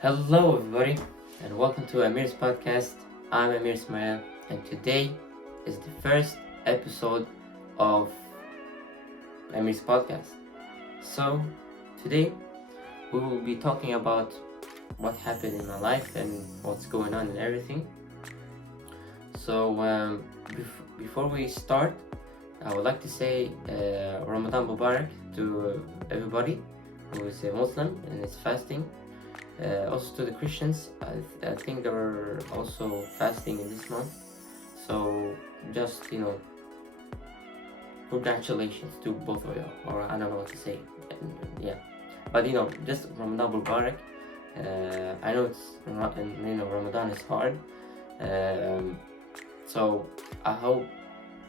Hello, everybody, and welcome to AmirsPodcast. I'm Amir, and today is the first episode of AmirsPodcast. So, today we will be talking about what happened in my life and what's going on and everything. So, before we start, I would like to say Ramadan Mubarak to everybody who is a Muslim and is fasting. Also to the Christians, I think they were also fasting in this month. So just, congratulations to both of you, or I don't know what to say. Yeah, but just Ramadan Mubarak. I know Ramadan is hard. So I hope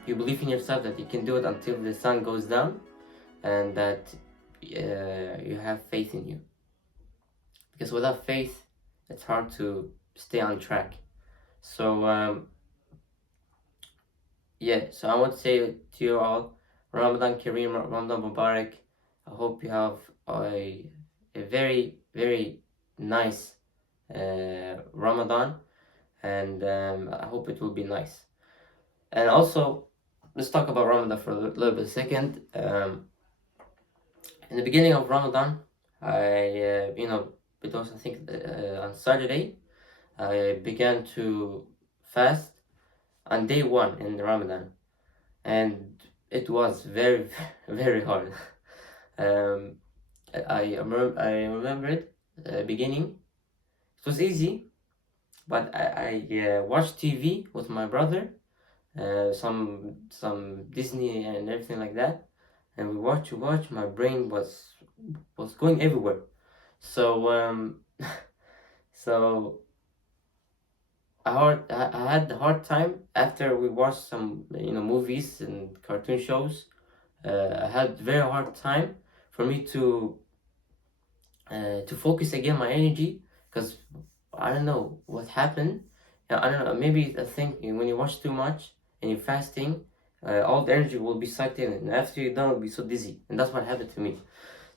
you believe in yourself that you can do it until the sun goes down, and that you have faith in you. Because without faith, it's hard to stay on track. So so I want to say to you all, Ramadan Kareem, Ramadan Mubarak. I hope you have a very, very nice Ramadan, and I hope it will be nice. And also, let's talk about Ramadan for a little bit second. In the beginning of Ramadan, it was, I think, on Saturday, I began to fast on day one in Ramadan, and it was very, very hard. I remember it beginning. It was easy, but I watched TV with my brother, some Disney and everything like that, and we watch. My brain was going everywhere. So so I had a hard time after we watched some movies and cartoon shows. I had very hard time for me to focus again my energy, because I don't know what happened. I don't know, maybe I think when you watch too much and you're fasting, all the energy will be sucked in, and after you're done, you'll be so dizzy, and that's what happened to me.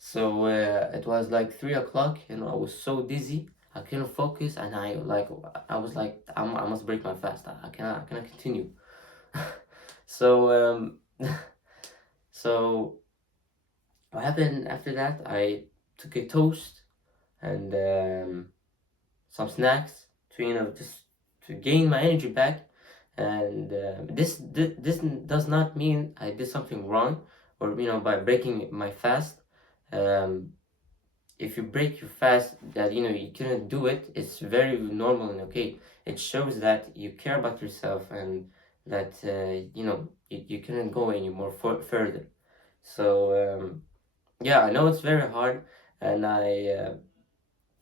So it was like 3 o'clock, I was so dizzy. I couldn't focus, and I was like, I must break my fast. I cannot continue. So so what happened after that? I took a toast and some snacks to just to gain my energy back. And this does not mean I did something wrong, or by breaking my fast. If you break your fast that you couldn't do it, it's very normal and okay. It shows that you care about yourself, and that you couldn't go anymore further. So I know it's very hard, and I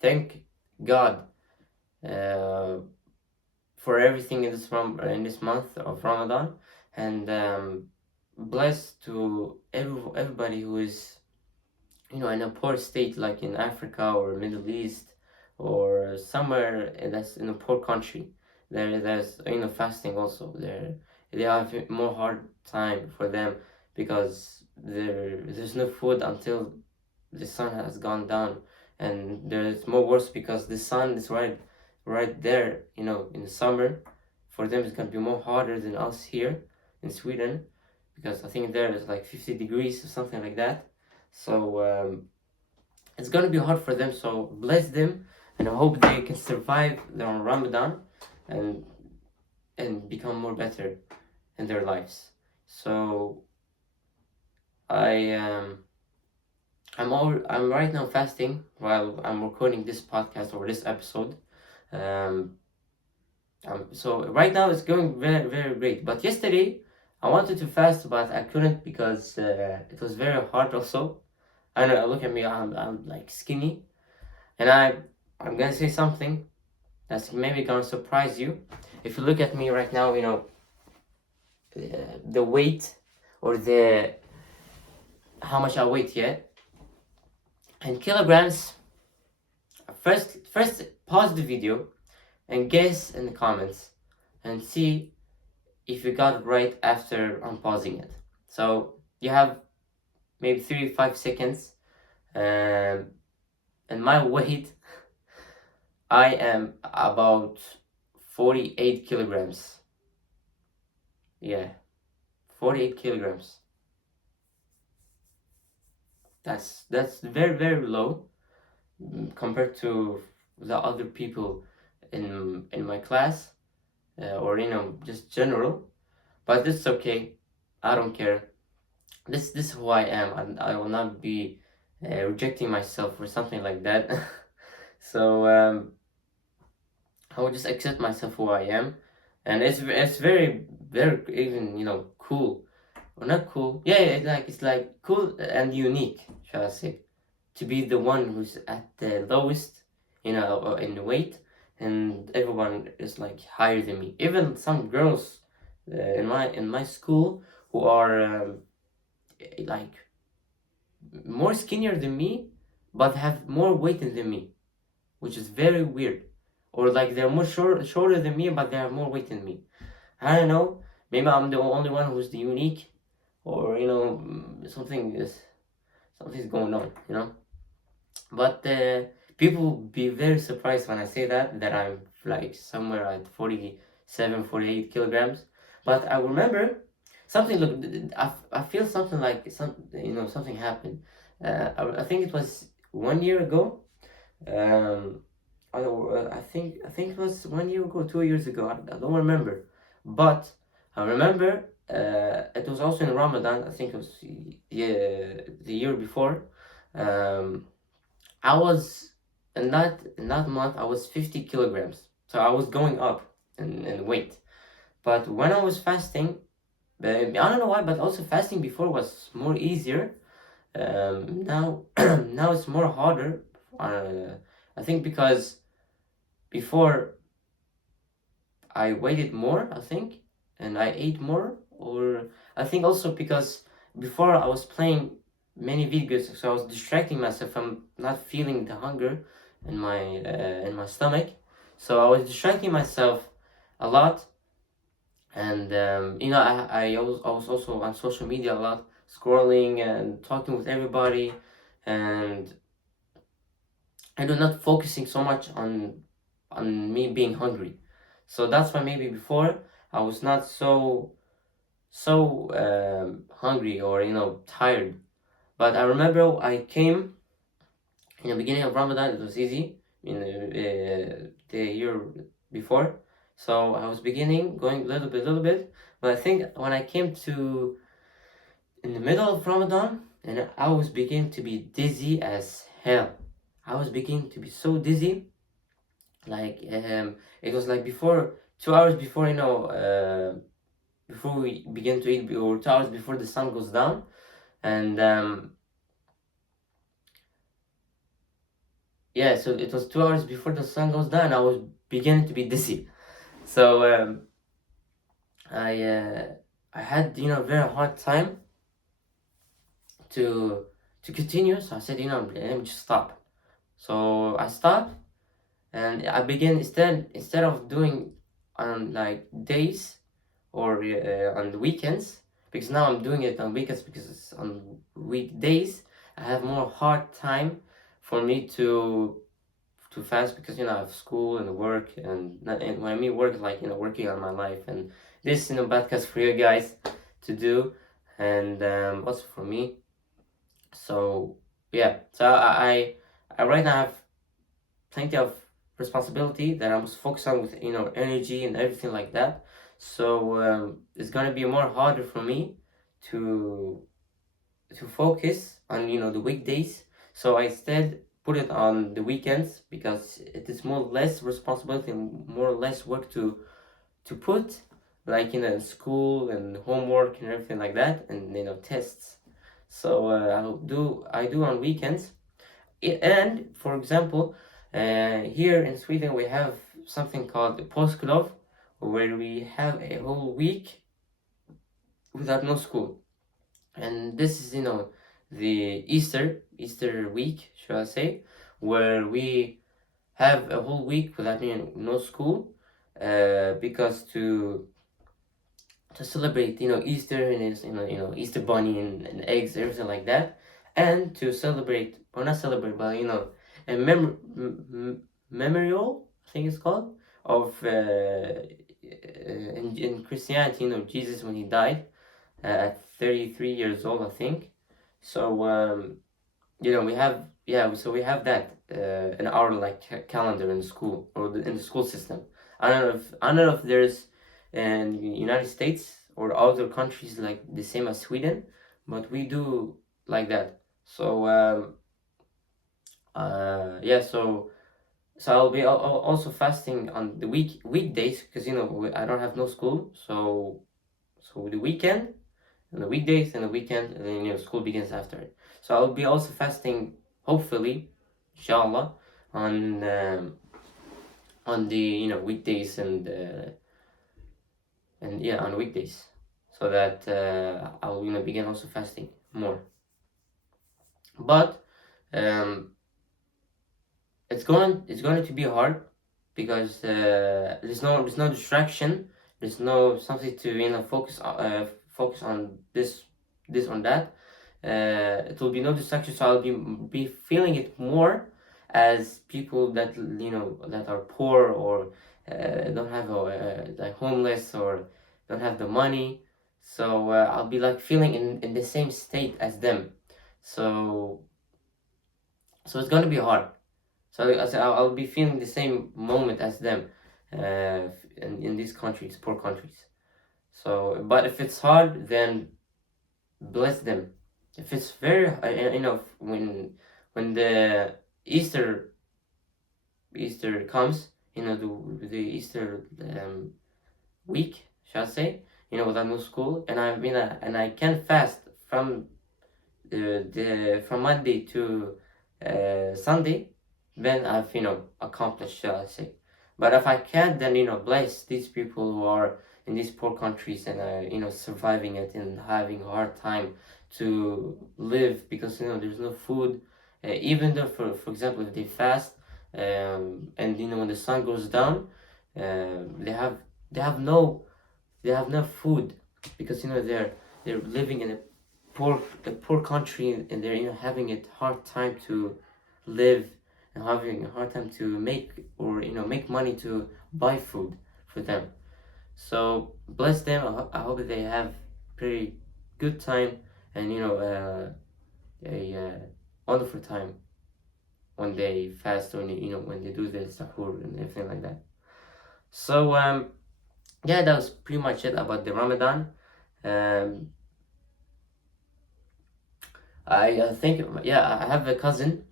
thank God uh, for everything in this month of Ramadan, and bless to everybody who is in a poor state, like in Africa or Middle East, or somewhere that's in a poor country. There's fasting also. They have more hard time for them, because there's no food until the sun has gone down, and there's more worse because the sun is right there, in the summer. For them it's gonna be more harder than us here in Sweden, because I think there is like 50 degrees or something like that. So it's gonna be hard for them. So bless them, and I hope they can survive their Ramadan, and become more better in their lives. So I'm right now fasting while I'm recording this podcast or this episode. Um, so right now it's going very, very great. But yesterday I wanted to fast, but I couldn't, because it was very hard also. I know, look at me, I'm like skinny, and I'm gonna say something that's maybe gonna surprise you. If you look at me right now, the weight, or the how much I weigh yet in kilograms. First pause the video and guess in the comments, and see if you got it right after unpausing it. So you have maybe 3 5 seconds. And my weight I am about 48 kilograms. Yeah, 48 kilograms. That's very, very low, compared to the other people in my class, or just general. But it's okay. I don't care. This is who I am, and I will not be rejecting myself or something like that. So I will just accept myself who I am, and it's very, very even cool, or not cool. Yeah, it's like cool and unique, shall I say, to be the one who's at the lowest, in weight, and everyone is like higher than me. Even some girls in my school who are like more skinnier than me, but have more weight than me, which is very weird. Or like they're more shorter than me, but they have more weight than me. I don't know. Maybe I'm the only one who's the unique, or something's going on. But people will be very surprised when I say that I'm like somewhere at 47, 48 kilograms. But I remember something. Look, I feel something like something happened. I think it was 1 year ago. Um, I think it was 1 year ago, 2 years ago. I don't remember, but I remember it was also in Ramadan. I think it was the year before. Um, I was in that month I was 50 kilograms, so I was going up in weight. But when I was fasting, I don't know why, but also fasting before was more easier. Now now it's more harder. I think because before I waited more, I think, and I ate more, or I think also because before I was playing many videos, so I was distracting myself from not feeling the hunger in my stomach. So I was distracting myself a lot, and I was also on social media a lot, scrolling and talking with everybody, and I do not focusing so much on me being hungry. So that's why maybe before I was not so hungry or tired. But I remember I came in the beginning of Ramadan. It was easy in the year before, so I was beginning going little bit. But I think when I came to in the middle of Ramadan, and I was beginning to be dizzy as hell. I was beginning to be so dizzy, like it was like before 2 hours before before we begin to eat, or 2 hours before the sun goes down, and yeah, so it was 2 hours before the sun goes down. I was beginning to be dizzy, so I I had very hard time to continue. So I said, let me just stop. So I stopped, and I began instead of doing on like days or on the weekends, because now I'm doing it on weekends because it's on weekdays. I have more hard time for me to fast, because I have school and work, and when I mean work, like working on my life, and this podcast for you guys to do, and also for me. So yeah, so I right now have plenty of responsibility that I must focus on with energy and everything like that. So it's gonna be more harder for me to focus on the weekdays. So I instead put it on the weekends, because it is more or less responsibility and more or less work to put, like school and homework and everything like that, and tests. So I do on weekends. And for example, here in Sweden we have something called the påsklov, where we have a whole week without no school. And this is the Easter week, should I say, where we have a whole week without no school, because to celebrate Easter, and it's Easter bunny and eggs, everything like that, and to celebrate, or not celebrate, but and memorial, I think it's called, of in Christianity, Jesus when he died at 33 years old, I think. So we have we have that in our like calendar in school or in the school system. I don't know if there's in the United States or other countries like the same as Sweden, but we do like that. So yeah, so I'll be also fasting on the weekdays because I don't have no school, so the weekend and the weekdays and the weekend, and then school begins after it. So I'll be also fasting, hopefully, inshallah, on the weekdays and yeah, on weekdays, so that I'll begin also fasting more. But it's going to be hard because there's no distraction, there's no something to focus on this on that. It will be no distraction, so I'll be feeling it more as people that that are poor or don't have like homeless or don't have the money. So I'll be like feeling in the same state as them. So it's gonna be hard. So I said I'll be feeling the same moment as them, in these countries, poor countries. So, but if it's hard, then bless them. If it's very, when the Easter comes, the Easter week, shall I say, without no school, and and I can fast from from Monday to Sunday, then I've accomplished, shall I say. But if I can't, then bless these people who are in these poor countries and are surviving it and having a hard time to live because there's no food. Even though, for example, if they fast, and when the sun goes down, they have no they have no food because they're living in a poor country, and they're having a hard time to live and having a hard time to make money to buy food for them. So bless them. I hope they have pretty good time and a wonderful time when they fast, or when they do the sahur and everything like that. So yeah, that was pretty much it about the Ramadan. um I think, yeah, I have a cousin.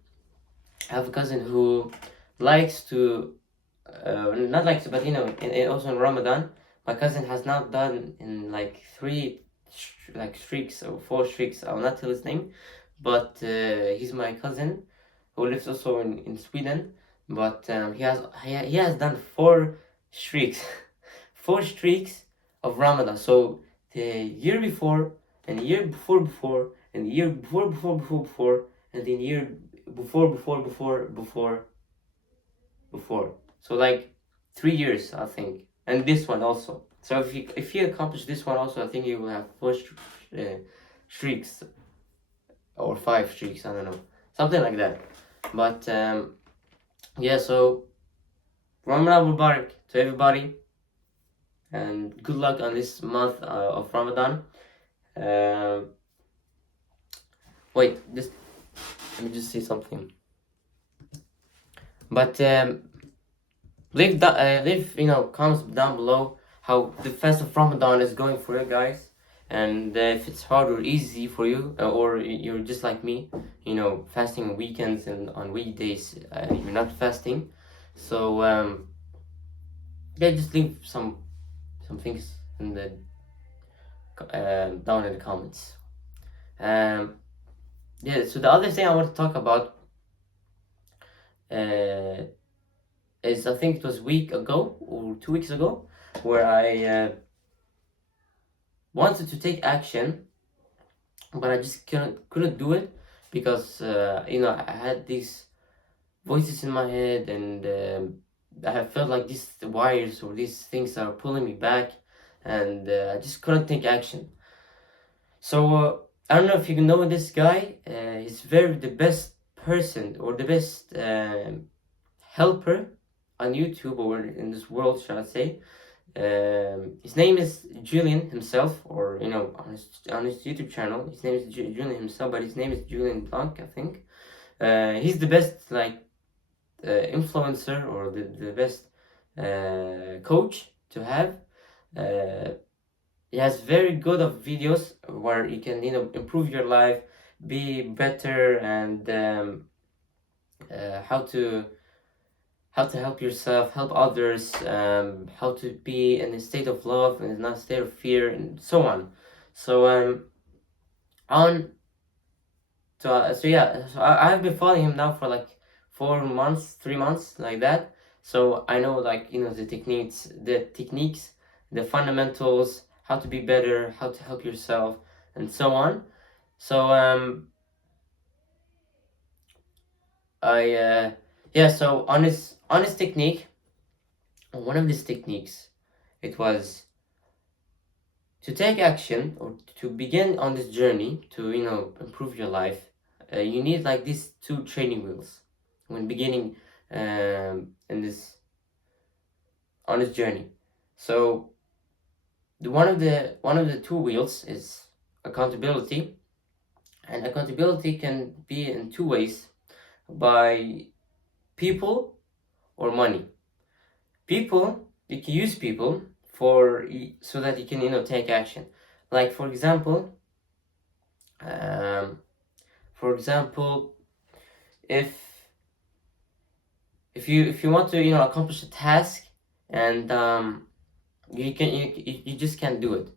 Who likes to, not likes to, but also in Ramadan, my cousin has now done in like three like streaks or four streaks. I'll not tell his name, but he's my cousin who lives also in Sweden. But he has done four streaks, four streaks of Ramadan. So the year before, and the year before, and the year before, and the year before. So like 3 years, I think, and this one also. So if you accomplish this one also, I think you will have four streaks or five streaks. I don't know, something like that. But yeah. So Ramadan Mubarak to everybody, and good luck on this month of Ramadan. Wait, just let me just say something. But leave comments down below how the fast of Ramadan is going for you guys, and if it's hard or easy for you, or you're just like me, fasting on weekends and on weekdays you're not fasting. So yeah, just leave some things in the down in the comments. Yeah, so the other thing I want to talk about is, I think it was a week ago or 2 weeks ago, where I wanted to take action, but I just couldn't do it because I had these voices in my head, and I have felt like these wires or these things are pulling me back, and I just couldn't take action. So I don't know if you know this guy. He's the best person, or the best helper on YouTube, or in this world, shall I say. His name is Julian himself, or on his YouTube channel, his name is Julian himself, but his name is Julian Blanc, I think. He's the best influencer, or the best coach to have. He has very good of videos where you can improve your life, be better, and how to help yourself, help others, how to be in a state of love and not a state of fear, and so on. So on so I've been following him now for like 4 months, 3 months, like that. So I know the techniques, the fundamentals, how to be better, how to help yourself, and so on. So so on his technique, one of his techniques, it was to take action, or to begin on this journey to improve your life. You need like these two training wheels when beginning in this on this journey. So one of the two wheels is accountability, and accountability can be in two ways: by people or money. People, you can use people so that you can take action. Like for example, if you want to accomplish a task, and you just can't do it.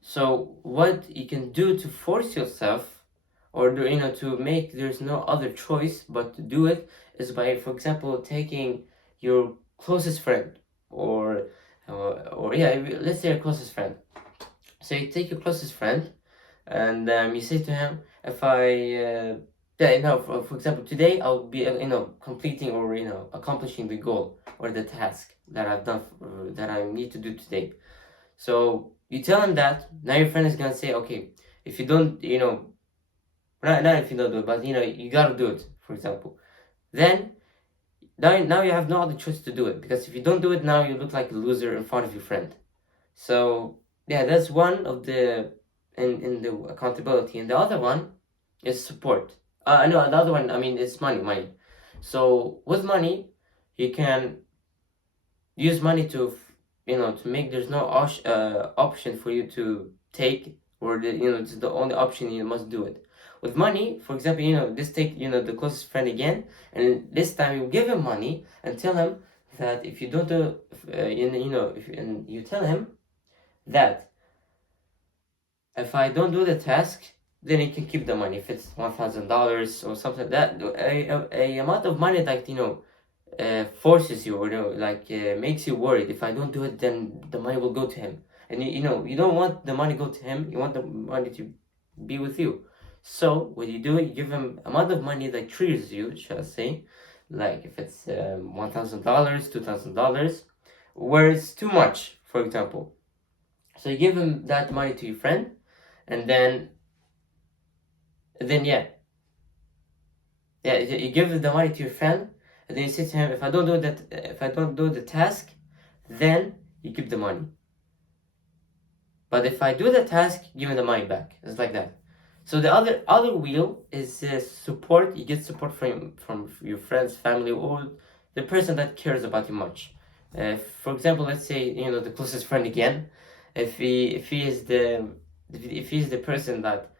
So what you can do to force yourself, or to make there's no other choice but to do it, is by, for example, taking your closest friend, or let's say your closest friend. So you take your closest friend, and you say to him, if I for example, today I'll be completing, or accomplishing the goal or the task that I've done, that I need to do today. So you tell him that. Now your friend is gonna say, okay, if you don't not if you don't do it, but you gotta do it, for example. Then now you have no other choice to do it, because if you don't do it now, you look like a loser in front of your friend. So yeah, that's one of the in the accountability. And the other one is support. No, the other one, I mean, it's money. So with money, you can use money to to make there's no option for you to take, or it's the only option, you must do it. With money, for example, just take the closest friend again, and this time you give him money and tell him that if you don't do and you tell him that if I don't do the task, then you can keep the money. If it's $1,000 or something like that, a amount of money forces you, or makes you worried. If I don't do it, then the money will go to him, and you don't want the money go to him. You want the money to be with you. So what you do, you give him amount of money that triggers you, shall I say, like if it's $1,000, $2,000, where it's too much, for example. So you give him that money to your friend, and then you give the money to your friend, and then you say to him, if I don't do the task, then you keep the money. But if I do the task, give me the money back. It's like that. So the other wheel is support. You get support from your friends, family, or the person that cares about you much. For example, let's say the closest friend again. If he is the person that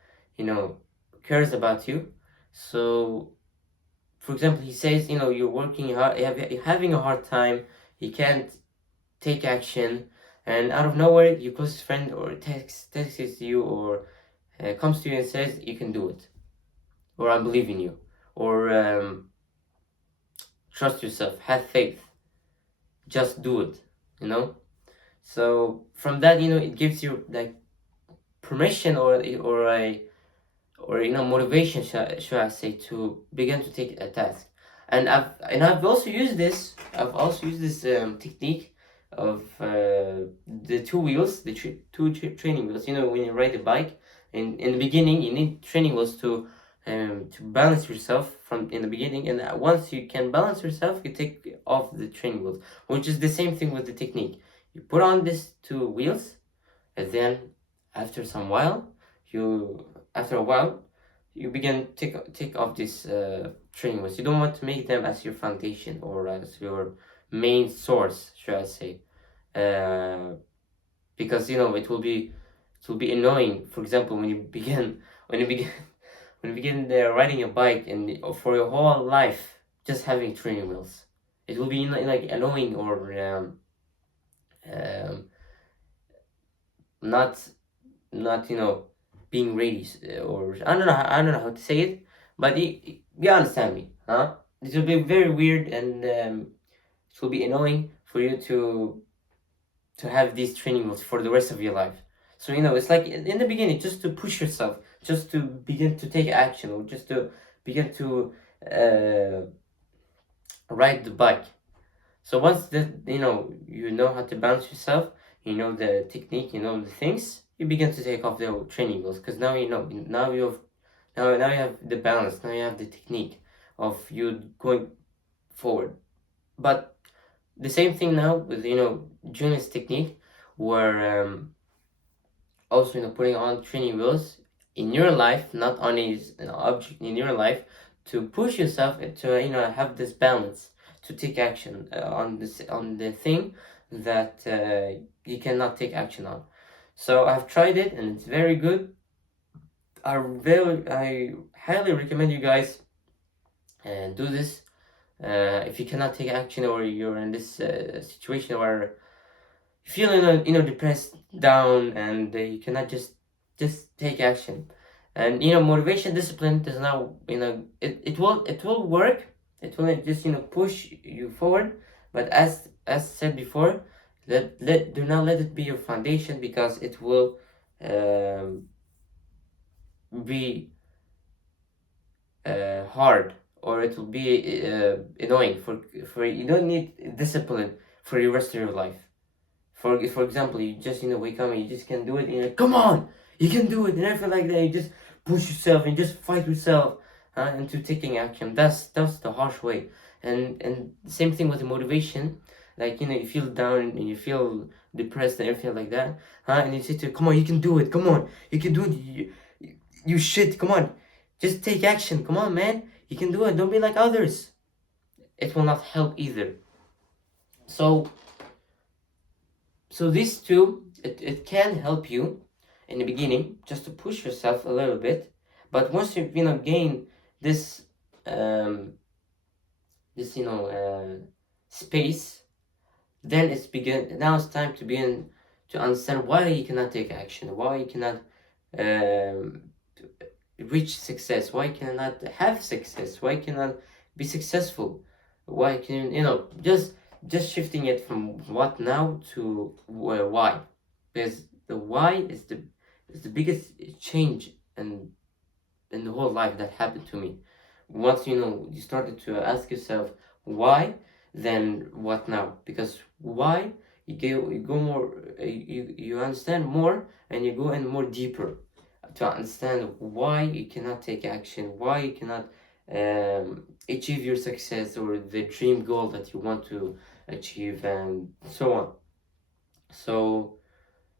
cares about you. So for example, he says you're working hard, you're having a hard time, you can't take action, and out of nowhere your closest friend or texts you, or comes to you and says you can do it, or I believe in you, or trust yourself, have faith, just do it. So from that, it gives you like permission, or motivation, should I say, to begin to take a task. And I've also used this technique of the two wheels, the training wheels. When you ride a bike, in the beginning you need training wheels to balance yourself from in the beginning, and once you can balance yourself, you take off the training wheels, which is the same thing with the technique. You put on these two wheels, and then after some while, after a while, you begin take off these training wheels. You don't want to make them as your foundation or as your main source, should I say? Because it will be annoying. For example, when you begin when you begin when you begin riding a bike and for your whole life just having training wheels, it will be like annoying or not being ready, or I don't know how to say it, but you understand me, huh? It will be very weird, and it will be annoying for you to have these training wheels for the rest of your life. So it's like in the beginning, just to push yourself, just to begin to take action, or just to begin to ride the bike. So once that you know how to balance yourself, you know the technique, you know the things, you begin to take off the training wheels, because now now you have the balance, now you have the technique of you going forward. But the same thing now with Julian's technique, where also putting on training wheels in your life, not only as an object in your life, to push yourself to have this balance, to take action on the thing that you cannot take action on. So I've tried it and it's very good. I highly recommend you guys and do this. If you cannot take action, or you're in this situation where you feel depressed, down, and you cannot just take action. And motivation, discipline does not it will work. It will just push you forward. But as said before, do not let it be your foundation, because it will be hard, or it will be annoying for you. Don't need discipline for the rest of your life. For example, you just wake up and you just can do it, and you're like, come on, you can do it, and everything like that. You just push yourself and just fight yourself into taking action. That's the harsh way. And same thing with the motivation. Like you feel down and you feel depressed and everything like that, and you say to, come on, you can do it, come on, you can do it, you shit, come on, just take action, come on, man, you can do it, don't be like others. It will not help either. So these two, it can help you in the beginning, just to push yourself a little bit. But once you gain this space, then now it's time to begin to understand why you cannot take action, why you cannot reach success, why you cannot have success, why you cannot be successful, why can just shifting it from what now to why, because the why is the biggest change in the whole life that happened to me. Once you started to ask yourself why, then what now? Because why, you go more, you understand more, and you go in more deeper to understand why you cannot take action, why you cannot achieve your success or the dream goal that you want to achieve, and so on. So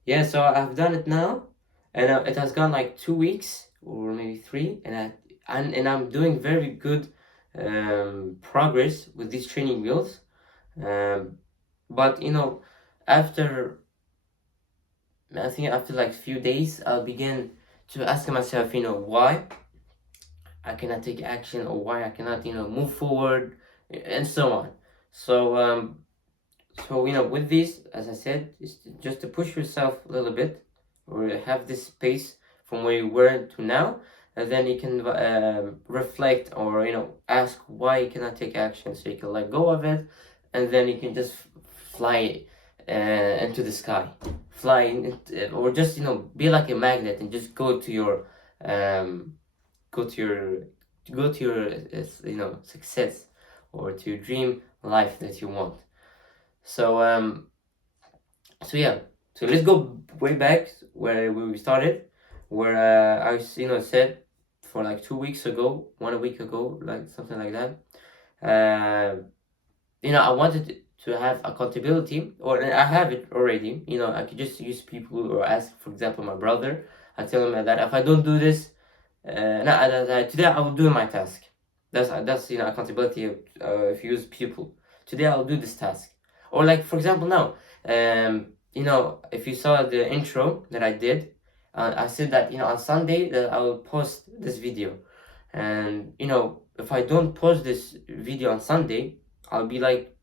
yeah, so I've done it now, and it has gone like 2 weeks or maybe 3, and I'm doing very good progress with these training wheels. But after I think after like few days, I'll begin to ask myself, why I cannot take action, or why I cannot move forward, and so on. So with this, as I said, is just to push yourself a little bit, or have this space from where you were to now, and then you can reflect, or ask why you cannot take action, so you can let go of it, and then you can just fly into the sky, or just be like a magnet, and just go to your success, or to your dream life that you want. So yeah, so let's go way back where we started, where I said for like 2 weeks ago, 1 week ago, like something like that. I wanted to have accountability, or I have it already. I could just use people or ask, for example, my brother. I tell him that if I don't do this, today I will do my task. That's accountability. If you use people, today I'll do this task. Or like for example now, if you saw the intro that I did, I said that on Sunday that I will post this video, and if I don't post this video on Sunday, I'll be like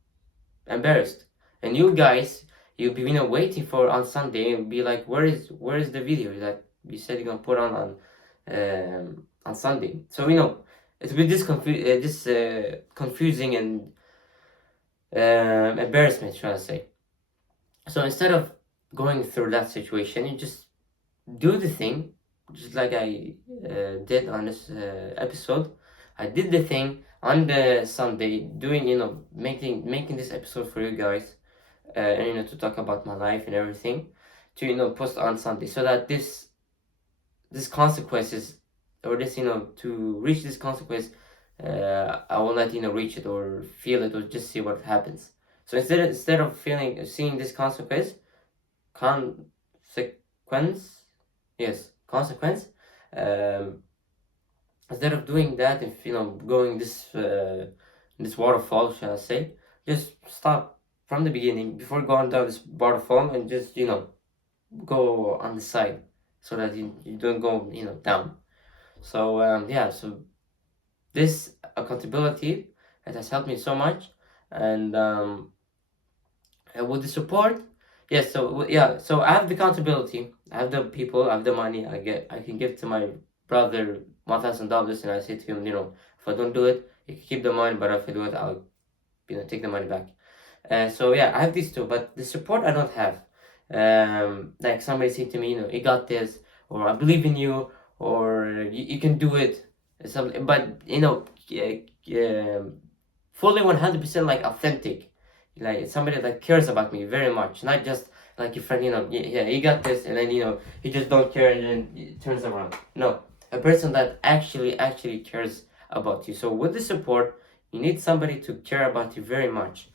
embarrassed, and you guys, you'll be waiting for on Sunday and be like, where is the video that you said you're gonna put on Sunday? So it's a bit confusing and embarrassment, trying to say. So instead of going through that situation, you just do the thing, just like I did on this episode. I did the thing on the Sunday, doing making this episode for you guys, and to talk about my life and everything, to post on Sunday, so that this consequences, or this to reach this consequence, I will not reach it or feel it or just see what happens. So instead of seeing this consequence, consequence, um, instead of doing that, if going this waterfall, shall I say, just stop from the beginning before going down this waterfall, and just go on the side, so that you don't go down. So so this accountability, it has helped me so much. And with the support, yes. So I have the accountability, I have the people, I have the money. I can give to my brother $1,000, and I say to him, if I don't do it, you can keep the money, but if I do it, I'll take the money back. So yeah, I have these two, but the support I don't have. Like somebody say to me, you got this, or I believe in you, or you can do it, something. But fully 100% like authentic, like somebody that cares about me very much, not just like your friend, yeah, you got this, and then he just don't care and then he turns around. No, a person that actually cares about you. So with the support, you need somebody to care about you very much,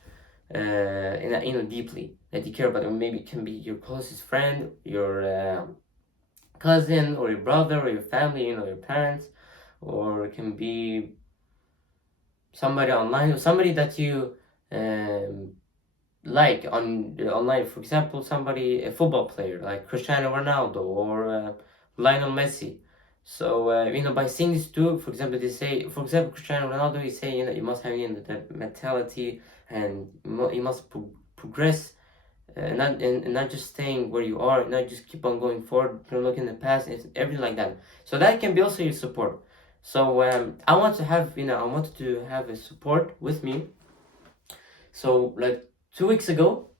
and deeply, that you care about them. Maybe it can be your closest friend, your cousin, or your brother, or your family, your parents, or it can be somebody online, or somebody that you like online. For example, a football player like Cristiano Ronaldo, or Lionel Messi. So by seeing these two, for example, Cristiano Ronaldo, he say you must have that mentality, and you must progress, and not just staying where you are, not just keep on going forward, don't look in the past, it's everything like that. So that can be also your support. So I wanted to have a support with me. So like 2 weeks ago,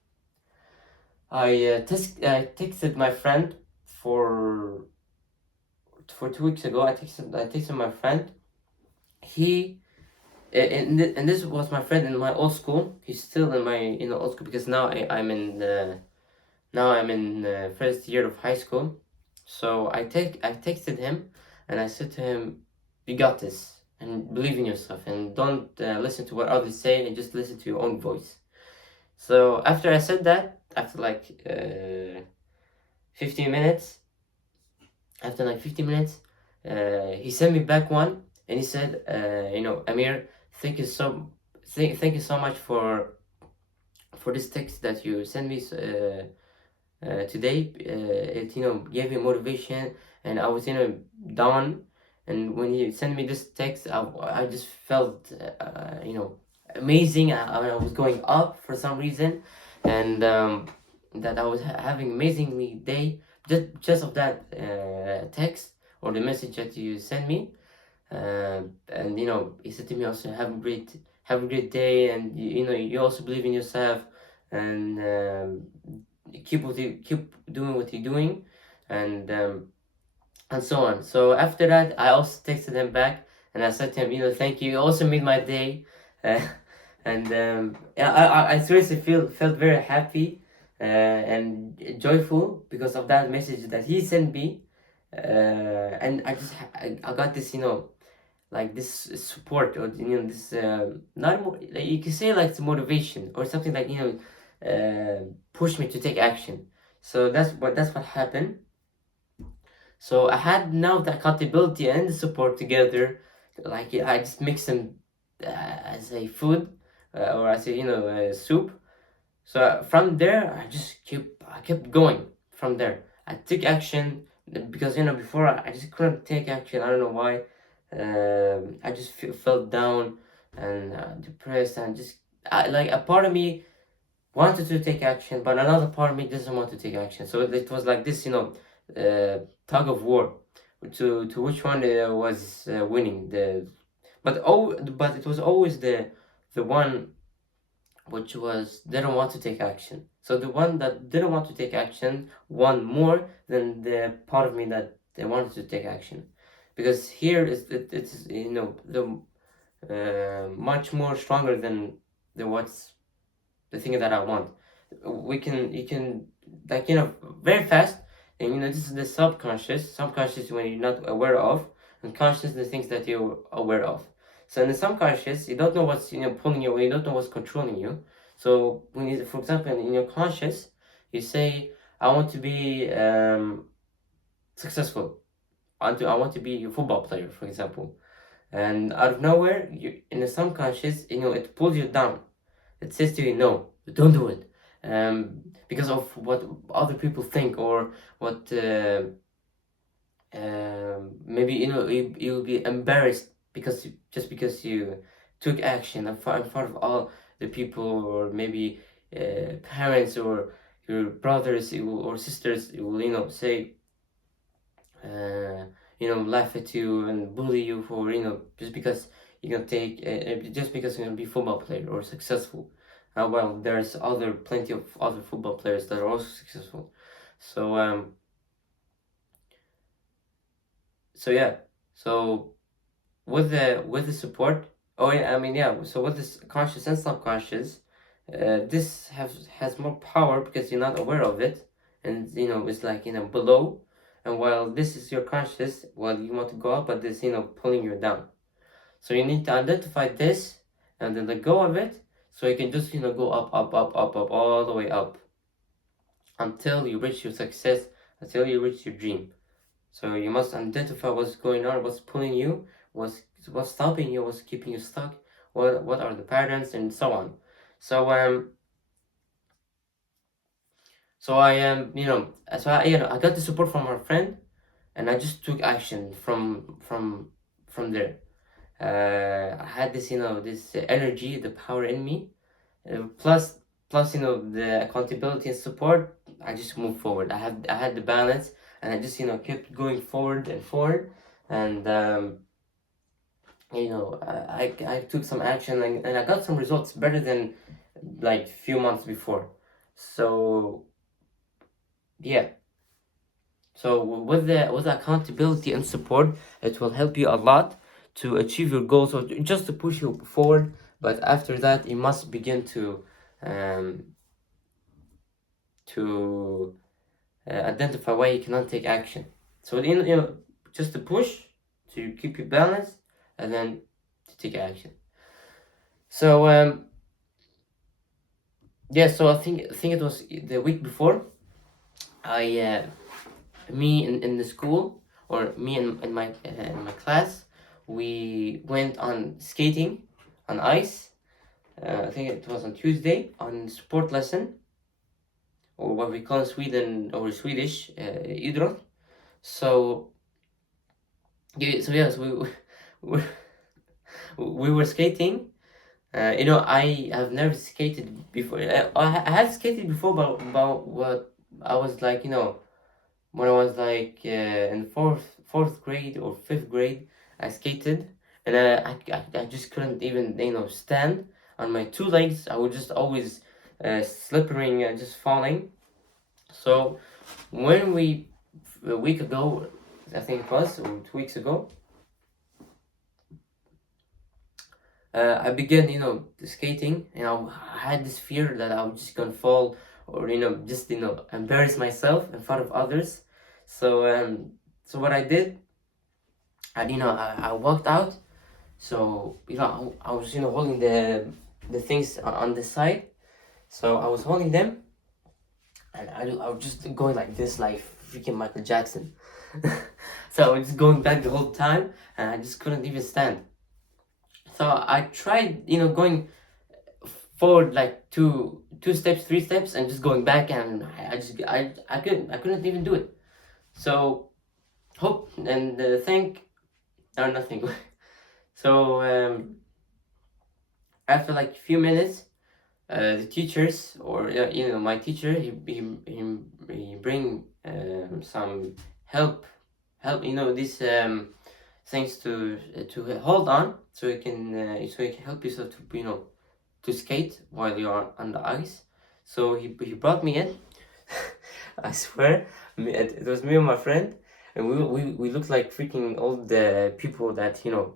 I texted my friend for 2 weeks ago. I texted my friend. He and this was my friend in my old school. He's still in my old school, because now I'm in first year of high school. So I texted him, and I said to him, "You got this, and believe in yourself, and don't listen to what others say, and just listen to your own voice." So after I said that, after like 15 minutes, he sent me back one, and he said, Amir, thank you so much for this text that you sent me today. It gave me motivation, and I was down, and when he sent me this text, I just felt amazing. I was going up for some reason, and that I was having amazingly day, just of that text, or the message that you sent me. And he said to me also, have a great day, and you also believe in yourself, and keep doing what you're doing, and so on. So after that, I also texted him back, and I said to him, thank you. You also made my day, and yeah, I seriously felt very happy and joyful because of that message that he sent me, and I got this, like this support, or this not more, like, you can say like it's motivation or something, like push me to take action. So that's what happened. So I had now the accountability and the support together. Like I just mix them as a food, or as a soup. So from there, I kept going. From there, I took action, because before I just couldn't take action. I don't know why. I just felt down and depressed, and just like a part of me wanted to take action, but another part of me doesn't want to take action. So it was like this, tug of war, to which one was winning. But it was always the one which was didn't want to take action. So the one that didn't want to take action won more than the part of me that they wanted to take action, because here it's the much more stronger than what's the thing that I want. You can, like, very fast, and this is the subconscious when you're not aware of, and conscious the things that you're aware of. So in the subconscious, you don't know what's pulling you away, you don't know what's controlling you. So when you, for example, in your conscious, you say, I want to be successful. I want to be a football player, for example. And out of nowhere, you in the subconscious, it pulls you down. It says to you, no, don't do it, because of what other people think, or what maybe you'll be embarrassed, just because you took action in front of all the people, or maybe parents, or your brothers or sisters will say, uh, laugh at you and bully you for just because you're gonna take just because you're gonna be a football player or successful. Well, there's plenty of other football players that are also successful. So yeah. So with the support. Oh yeah, I mean, yeah. So with this conscious and subconscious, this has more power because you're not aware of it, and it's like below, and while this is your conscious, well, you want to go up, but this pulling you down. So you need to identify this, and then let go of it, so you can just go up, up, up, up, up, all the way up, until you reach your success, until you reach your dream. So you must identify what's going on, what's pulling you, what's stopping you, what's keeping you stuck, what are the patterns, and so on. So I am so I got the support from our friend, and I just took action from there. I had this energy, the power in me, plus the accountability and support. I just moved forward. I had the balance, and I just kept going forward and forward, and I took some action, and I got some results better than like few months before. So yeah. So with accountability and support, it will help you a lot to achieve your goals, or just to push you forward. But after that, you must begin um, to identify why you cannot take action. So just to push, to keep you balanced, and then to take action. So yeah. So I think it was the week before. Me in the school, or me in my class, we went on skating on ice. I think it was on Tuesday, on sport lesson, or what we call in Sweden, or Swedish, idrott. So yeah, so yes, we we were skating. I have never skated before. I had skated before, but about what I was like, when I was like in fourth grade or fifth grade, I skated, and I just couldn't even stand on my two legs. I would just always slippering and just falling. So when a week ago, I think it was, or 2 weeks ago, I began skating. I had this fear that I was just gonna fall, or just embarrass myself in front of others. So what I did, I walked out, So I was holding the things on the side. So I was holding them, and I was just going like this, like freaking Michael Jackson. So I was just going back the whole time, and I just couldn't even stand. So I tried, going forward like two steps, three steps, and just going back, and I couldn't even do it. So hope and thank or nothing. So after like a few minutes, the teachers or my teacher, he bring some help these things to hold on, so he can help you, so to skate while you are on the ice. So he brought me in. I swear, it was me and my friend, and we looked like freaking old people that are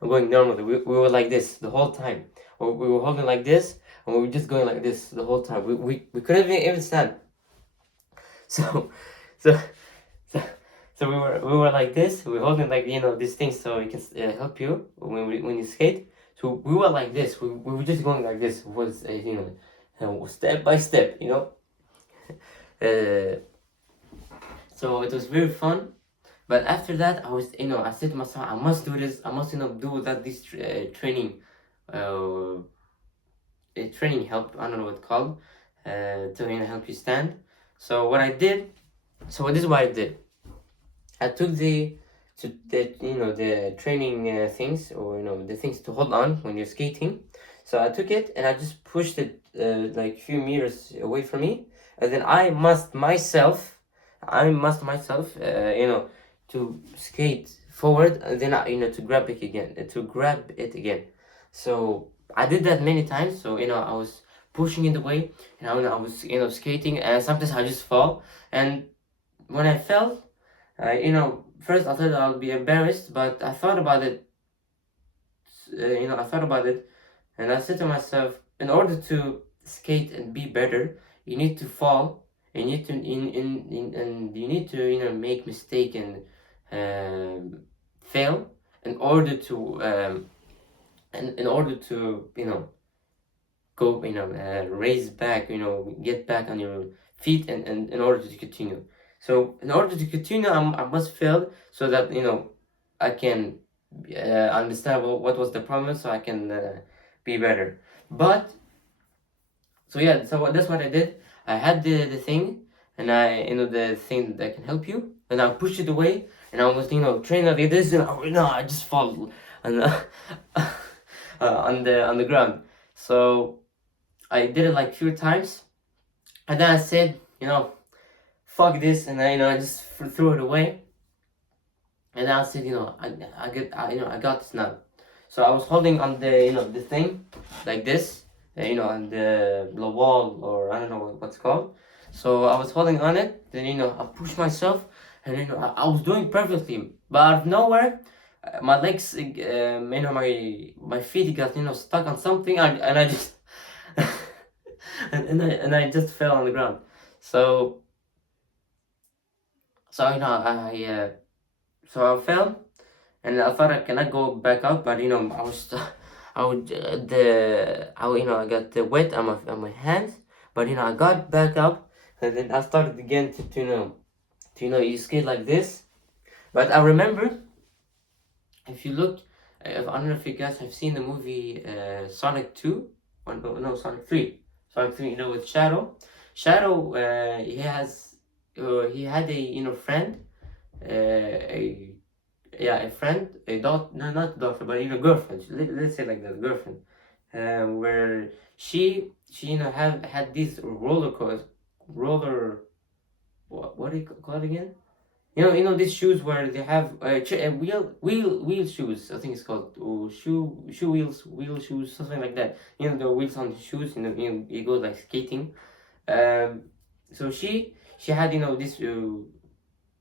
going normally. We were like this the whole time. We were holding like this, and we were just going like this the whole time. We couldn't even stand. So, so, so, so we were like this. We were holding like these things, so it can help you when you skate. So we were like this. We were just going like this. Was step by step. Uh, so it was very fun. But after that, I said to myself, I must do this. I must do that. This training. Training help, I don't know what it's called, to help you stand. So what I did, so this is what I did. I took the training things, or the things to hold on when you're skating. So I took it and I just pushed it like few meters away from me, and then I must myself, to skate forward, and then to grab it again. So I did that many times. So I was pushing it away, and I was skating, and sometimes I just fall. And when I fell, first I thought I'll be embarrassed, but I thought about it. And I said to myself, in order to skate and be better, you need to fall. You need to and you need to make mistake and fail in order to in order to go raise back, get back on your feet, and in order to continue. So in order to continue, I must fail, so that I can understand what was the problem, so I can be better. But so yeah, so that's what I did. I had the thing, and I the thing that can help you, and I pushed it away, and I was training like this, and I just fall on on the ground. So I did it like few times, and then I said, fuck this, and I just threw it away. And I said, I got this now. So I was holding on the thing like this, on the wall, or I don't know what's called. So I was holding on it. Then I pushed myself, and I was doing perfectly. But out of nowhere, my legs, my feet got stuck on something, and I just and I just fell on the ground. So I fell, and I thought I cannot go back up, but I was I would I got the wet on my hands, but I got back up, and then I started again you skate like this. But I remember, if you look, I don't know if you guys have seen the movie Sonic 2, or no, Sonic 3. Sonic 3, with Shadow. Shadow, he had a friend, a friend, a daughter, no, not daughter, but girlfriend. Let's say like that, girlfriend, where she had this what do you call it again? These shoes where they have wheel shoes. I think it's called shoe wheel shoes, something like that. The wheels on the shoes. It goes like skating. So she had this.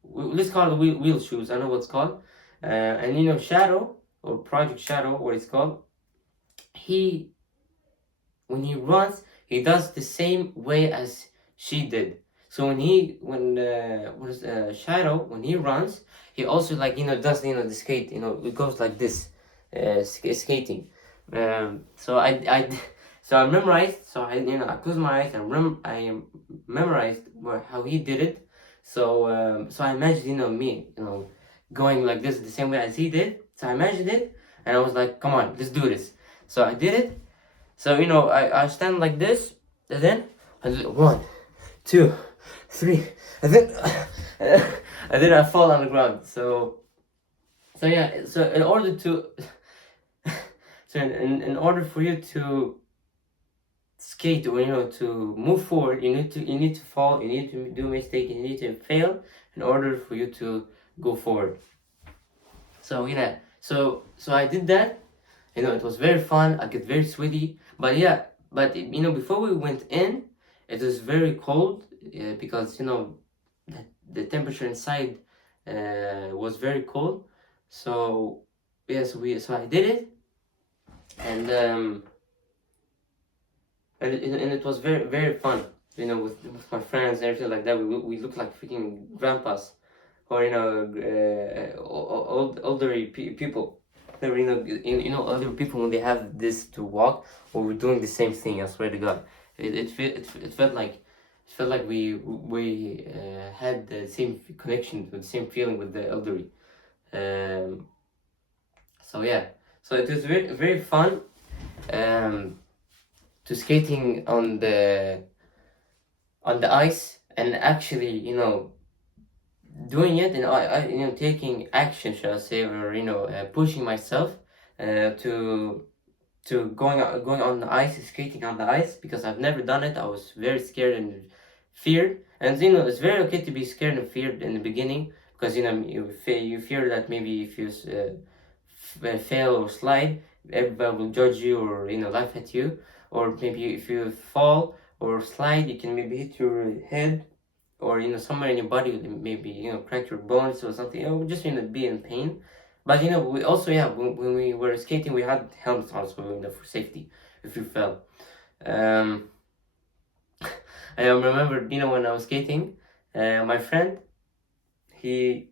Let's call it wheel shoes. I know what's called. And Shadow, or Project Shadow, what it's called. When he runs, he does the same way as she did. So Shadow, when he runs, he also does the skate. It goes like this, skating. So so I memorized. So I closed my eyes and I memorized how he did it. So I imagined me going like this the same way as he did. So I imagined it, and I was like, come on, let's do this. So I did it. So I stand like this, and then I do 1, 2, 3, and then and then I fall on the ground. So yeah. So in order to so in order for you to skate, or to move forward, you need to fall, you need to do a mistake, you need to fail in order for you to go forward. So yeah, so I did that. It was very fun. I get very sweaty, but yeah, before we went in, it was very cold, because the temperature inside was very cold. So yeah, so I did it, and and it was very very fun. With my friends and everything like that. We look like freaking grandpas, or older people. They were, other people, when they have this to walk, or we're doing the same thing. I swear to God, it felt like we had the same connection, the same feeling with the elderly. So yeah, so it was very very fun. To skating on the ice, and actually doing it, and taking action, shall I say, or pushing myself to going on the ice, skating on the ice, because I've never done it. I was very scared and feared, and it's very okay to be scared and feared in the beginning, because you fear that maybe if you fail or slide, everybody will judge you, or laugh at you, or maybe if you fall or slide, you can maybe hit your head, or somewhere in your body, maybe crack your bones or something, just be in pain. But we also, yeah, when we were skating, we had helmets on, so for safety if you fell. I remember when I was skating, my friend, he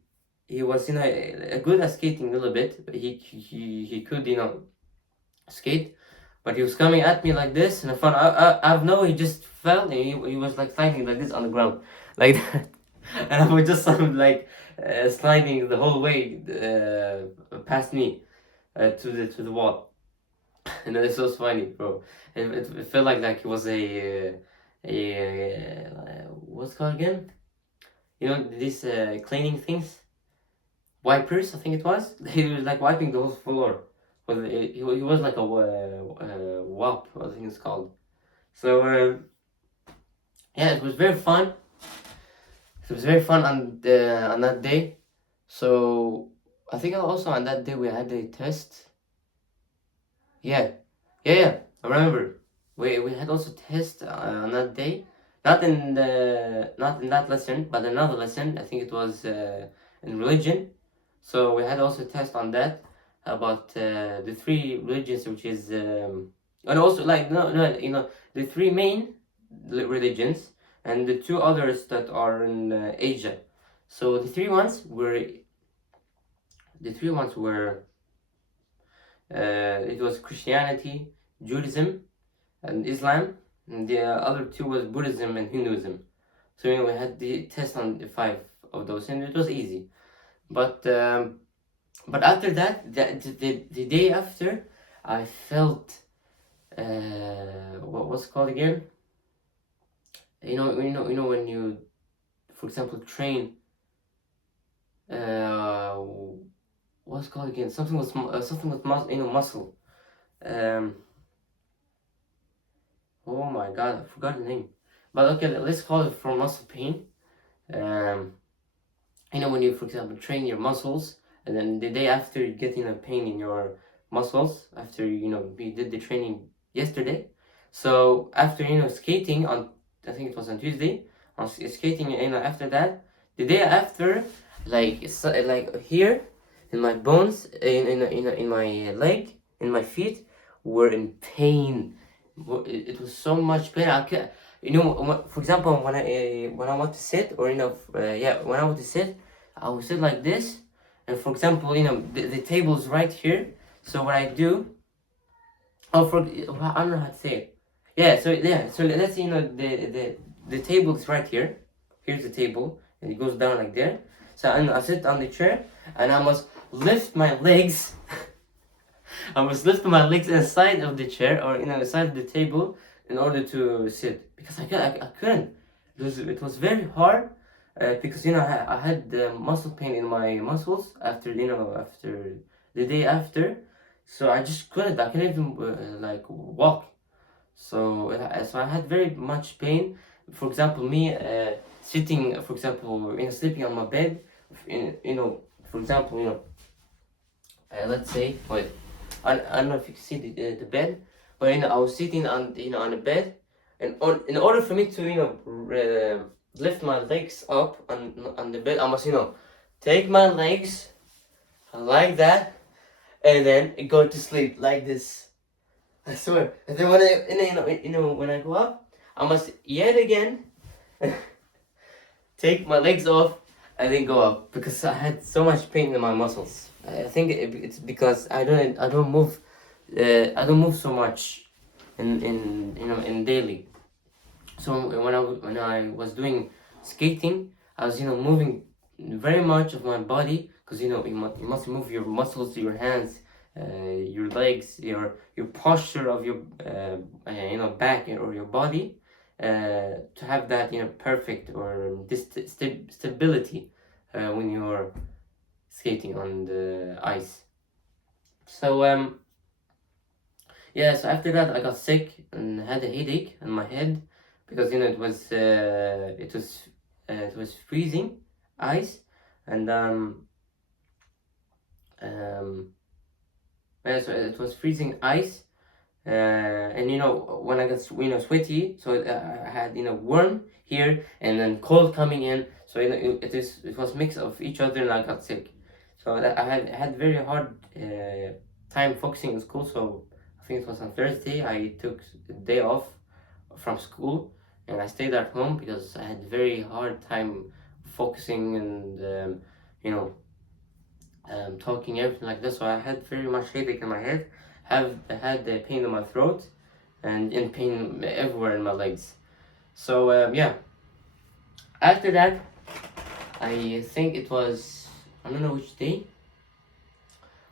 was good at skating a little bit, but he could skate, but he was coming at me like this, and I found out of nowhere he just fell, and he was like sliding like this on the ground, like that. And I was just like sliding the whole way past me to the wall. And it was so funny, bro. It felt like it was what's it called again? These cleaning things, wipers, I think it was. He was like wiping the whole floor. Well, he was like a WAP, I think it's called. So yeah, it was very fun. It was very fun on that day. So I think also on that day we had a test. Yeah, yeah. I remember. We had also test on that day. Not in that lesson, but another lesson. I think it was in religion. So we had also test on that, about the three religions, which is and also, like, no, the three main religions, and the two others that are in Asia. So the three ones were it was Christianity, Judaism, and Islam, and the other two was Buddhism and Hinduism. So we had the test on the five of those, and it was easy. But after that, the day after, I felt what was called again? When you, for example, train. What's called again? Something with muscle. Oh my God, I forgot the name. But okay, let's call it for muscle pain. When you, for example, train your muscles, and then the day after you get a pain in your muscles after we did the training yesterday. So after skating on, I think it was on Tuesday, on skating, after that, the day after, like here in my bones, in my leg, in my feet, were in pain. It was so much pain. I can't, for example, when I want to sit, or when I want to sit, I will sit like this. And for example, the table is right here, So what I do, oh, I don't know how to say it. So let's say, the table is right here. Here's the table, and it goes down like there. So I sit on the chair, and I must lift my legs. I must lift my legs inside of the chair, or inside of the table, in order to sit, because I couldn't. It was very hard, because I had muscle pain in my muscles after the day after, so I just couldn't. I couldn't even like walk. So I had very much pain. For example, me sitting, for example, sleeping on my bed. For example, let's say, wait, I don't know if you can see the bed, but I was sitting on the bed, and in order for me to lift my legs up on the bed, I must take my legs like that, and then go to sleep like this. I swear. And then when I go up, I must yet again take my legs off and then go up, because I had so much pain in my muscles. I think it's because I don't move so much in daily. So when I was doing skating, I was moving very much of my body, because you must move your muscles, your hands, your legs, your posture of your back or your body, to have that perfect, or this stability when you're skating on the ice. So yeah, so after that I got sick and had a headache in my head, because it was freezing ice, and yeah, so it was freezing ice, and when I got sweaty, so I had warm here and then cold coming in, so it was mix of each other, and I got sick. So I had very hard time focusing in school. So I think it was on Thursday I took a day off from school, and I stayed at home, because I had very hard time focusing and talking, everything like this. So I had very much headache in my head, I had the pain in my throat, and in pain everywhere in my legs. So yeah, after that, I think it was, I don't know which day,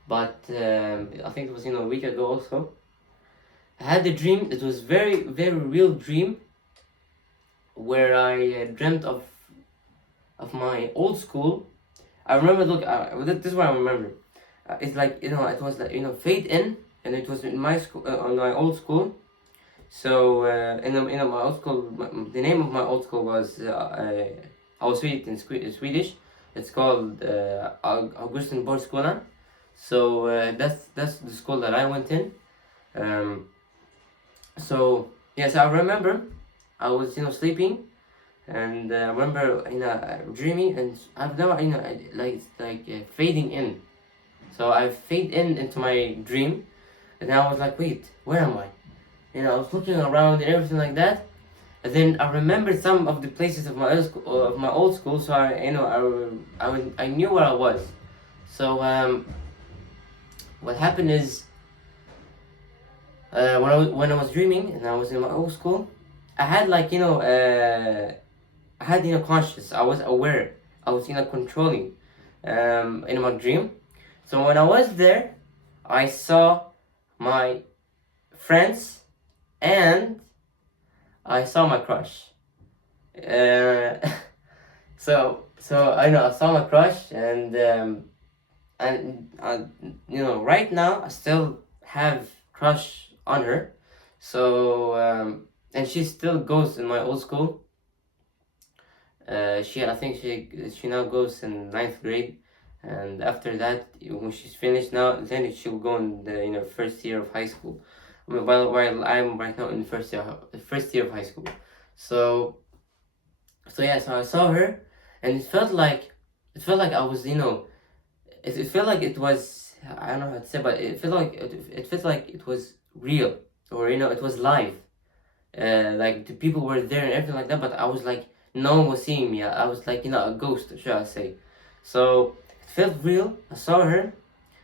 but I think it was a week ago also. I had a dream. It was very very real dream, where I dreamt of my old school. I remember. Look, this is what I remember. It's like it was like fade in, and it was in my school, on my old school. So my old school, the name of my old school was I was reading in Swedish. It's called Augustenborgsskolan. So that's the school that I went in. So yes, I remember I was sleeping, and I remember dreaming, and I've never fading in. So I fade in into my dream, and I was like, wait, where am I? I was looking around and everything like that. And then I remembered some of the places of my old school, so I knew where I was. So what happened is, when I was dreaming and I was in my old school, I had I had conscious. I was aware. I was controlling in my dream. So when I was there, I saw my friends, and I saw my crush. Uh, so I saw my crush, and right now I still have crush on her. So and she still goes in my old school. I think she now goes in 9th grade, and after that, when she's finished now, then she'll go in the first year of high school. While I'm right now in first year of high school. So yeah, so I saw her, and it felt like I was it felt like it was, I don't know how to say, but it felt like it was real, or it was live. Like the people were there and everything like that, but I was like, no one was seeing me. I was like a ghost, should I say. So it felt real. I saw her.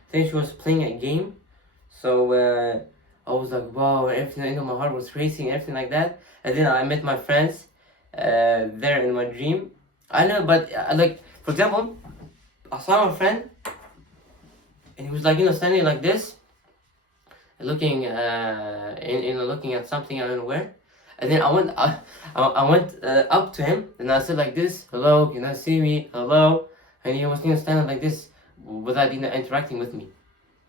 I think she was playing a game. So I was like, wow, everything, my heart was racing, everything like that. And then I met my friends there in my dream. I know, but like, for example, I saw my friend, and he was like, standing like this, looking, looking at something I don't know where. And then I went up to him, and I said like this, hello, can I see me? Hello. And he was, standing like this without, interacting with me.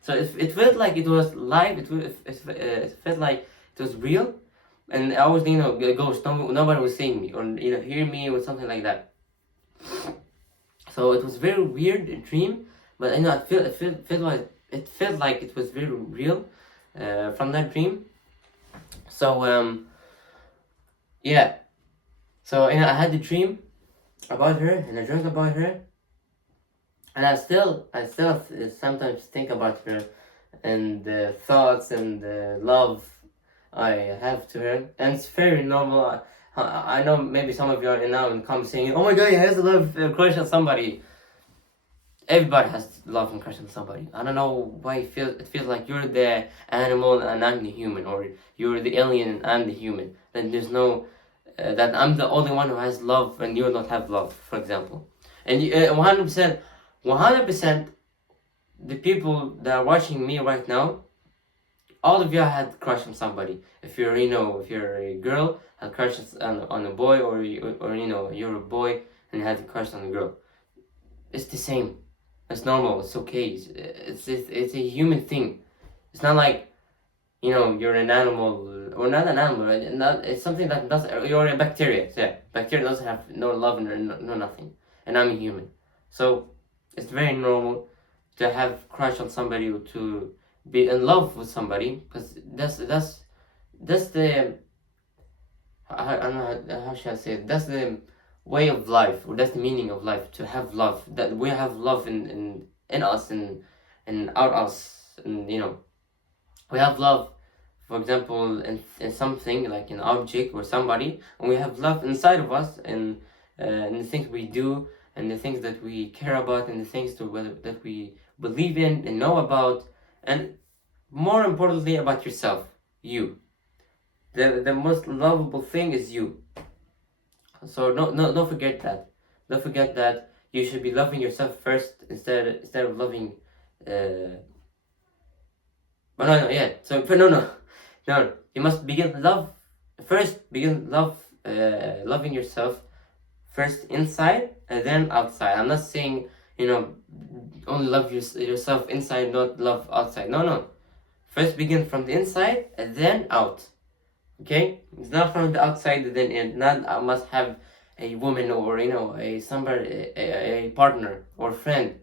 So it felt like it was live. It felt like it was real, and I was, a ghost. Nobody was seeing me or hear me or something like that. So it was very weird dream, but it felt like it was very real from that dream. So yeah, so I had the dream about her, and I dreamt about her, and I still sometimes think about her, and the thoughts and the love I have to her, and it's very normal. I know maybe some of you are now in comments saying, "Oh my God, he has a love crush on somebody." Everybody has love and crush on somebody. I don't know why it feels like you're the animal and I'm the human, or you're the alien and I'm the human. Then there's no that I'm the only one who has love and you don't have love, for example. And 100%, the people that are watching me right now, all of you had crush on somebody. If you're a girl, had crush on a boy, or you're a boy and you had a crush on a girl. It's the same. It's normal. It's okay. It's a human thing. It's not like you're an animal or not an animal. Right? It's something that doesn't. You're a bacteria. So yeah, bacteria doesn't have no love and no nothing. And I'm a human, so it's very normal to have crush on somebody or to be in love with somebody, because that's the I don't know how should I say it. That's the way of life, or that's the meaning of life, to have love. That we have love in us and out us, and we have love, for example, in something like an object or somebody, and we have love inside of us, and in the things we do, and the things that we care about, and the things that we believe in and know about, and more importantly about yourself. The most lovable thing is you. So don't forget that. Don't forget that you should be loving yourself first, instead of loving. But no, yeah. So no. You must begin love first. Begin loving yourself first inside and then outside. I'm not saying only love yourself inside, not love outside. No. First begin from the inside and then out. Okay, it's not from the outside then in. Not I must have a woman, or a somebody, a partner or friend,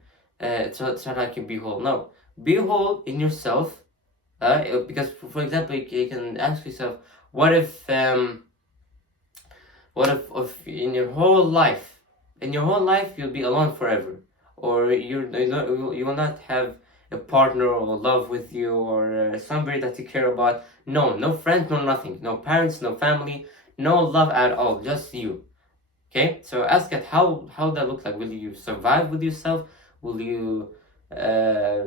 so I can be whole. No, be whole in yourself. Because for example, you can ask yourself, what if in your whole life, you'll be alone forever, or you will not have a partner or love with you, or somebody that you care about. No friends, no nothing, no parents, no family, no love at all, just you. Okay, so ask it how that looks like. Will you survive with yourself? Will you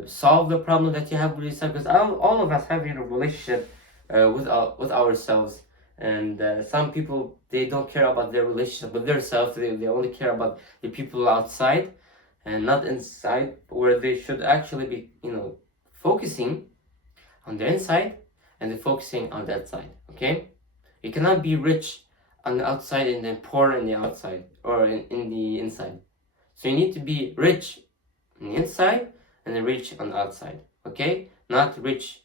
solve the problem that you have with yourself? Because all of us have relationship with ourselves, and some people, they don't care about their relationship with themselves. They only care about the people outside and not inside, where they should actually be focusing on the inside and then focusing on that side. Okay, you cannot be rich on the outside and then poor on the outside, or in the inside. So you need to be rich on the inside and then rich on the outside. Okay, not rich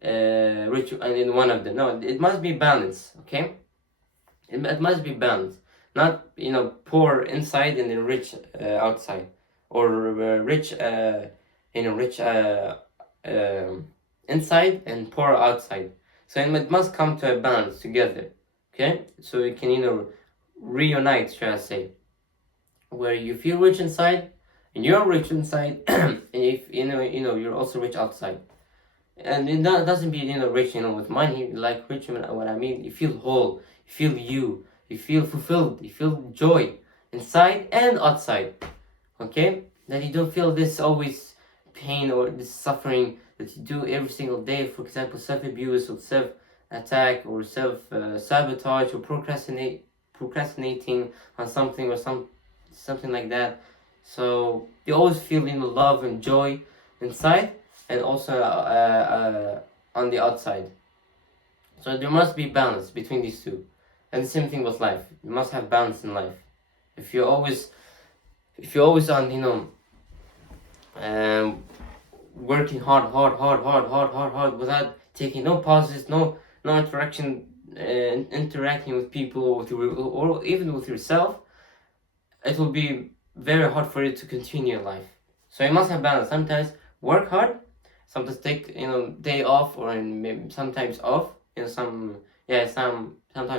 in one of them. No, it must be balanced. Okay, it must be balanced. Not poor inside and then rich outside, or rich rich inside and poor outside. So it must come to a balance together. Okay, so you can reunite, shall I say, where you feel rich inside and you're rich inside, and if you're also rich outside. And it doesn't be rich with money, like rich. What I mean, you feel whole, you feel fulfilled, you feel joy inside and outside. Okay, that you don't feel this always pain or this suffering that you do every single day, for example, self-abuse or self-attack or self-sabotage or procrastinating on something or something like that. So you always feel love and joy inside, and also on the outside. So there must be balance between these two. And the same thing with life. You must have balance in life. If you're always on um, working hard without taking no pauses, no interaction, interacting with people or even with yourself, it will be very hard for you to continue your life. So you must have balance. Sometimes work hard, sometimes take day off, or maybe sometimes off. Sometimes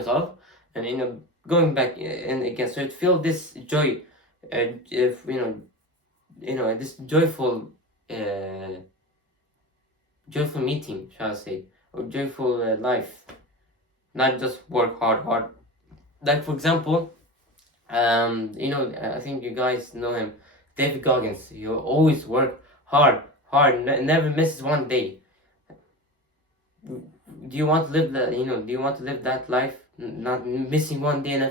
off, and going back in again. So it feel this joy, if this uh, joyful meeting, shall I say, or joyful life, not just work hard. Like for example, I think you guys know him, David Goggins. He always work hard, never misses one day. Do you want to live that? Do you want to live that life, not missing one day? And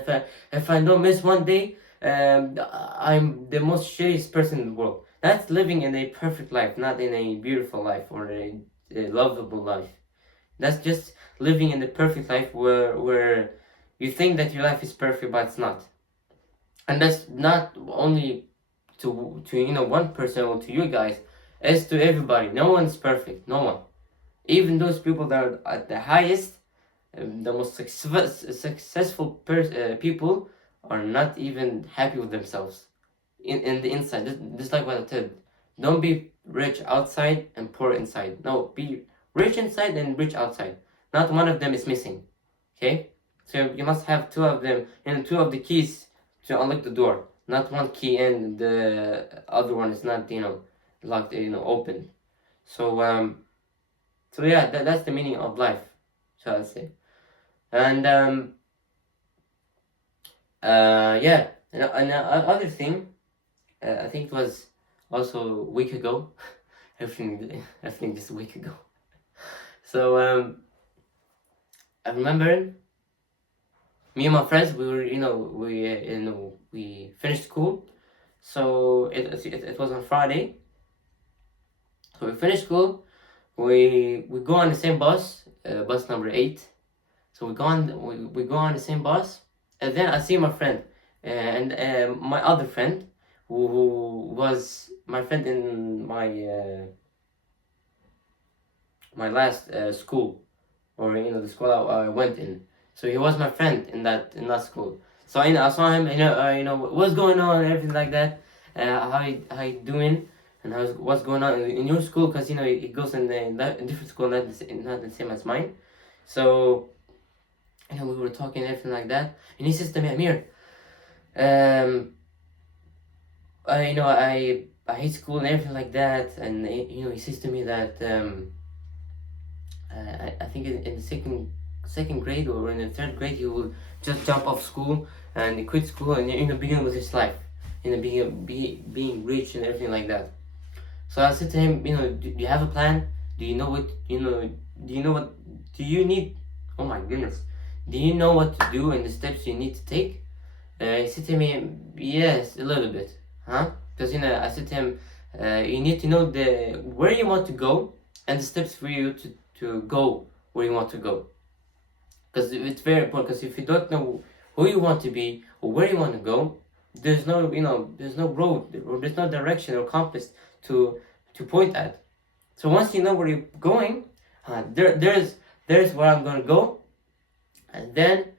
if I don't miss one day, I'm the most shittiest person in the world. That's living in a perfect life, not in a beautiful life or a lovable life. That's just living in the perfect life where you think that your life is perfect, but it's not. And that's not only to one person or to you guys. It's to everybody. No one's perfect. No one. Even those people that are at the highest, the most successful people are not even happy with themselves in the inside. Just like what I said, don't be rich outside and poor inside. No, be rich inside and rich outside. Not one of them is missing. Okay, so you must have two of them and two of the keys to unlock the door. Not one key and the other one is not locked open. So yeah, that's the meaning of life, shall I say. And yeah, and other thing, I think it was also a week ago. everything just a week ago. So I remember me and my friends, we were we finished school. So it was on Friday. So we finished school. We go on the same bus, bus number 8. So we go on the same bus, and then I see my friend, and my other friend, who was my friend in my last school, or the school I went in. So he was my friend in that school. So I saw him, what's going on and everything like that. How you doing? And what's going on in your school? Because it goes in a different school, not the same as mine. So we were talking and everything like that, and he says to me, Amir, I hate school and everything like that, and he says to me that I think in the second grade or in the third grade he will just jump off school and quit school and begin with his life, being rich and everything like that. So I said to him, do you have a plan? Do you know what, do you need, oh my goodness, do you know what to do and the steps you need to take? He said to me, yes, a little bit. Huh? Because, I said to him, you need to know where you want to go and the steps for you to go where you want to go. Because it's very important, because if you don't know who you want to be or where you want to go, there's no road, or there's no direction or compass to point at. So once you know where you're going, there's where I'm gonna go, and then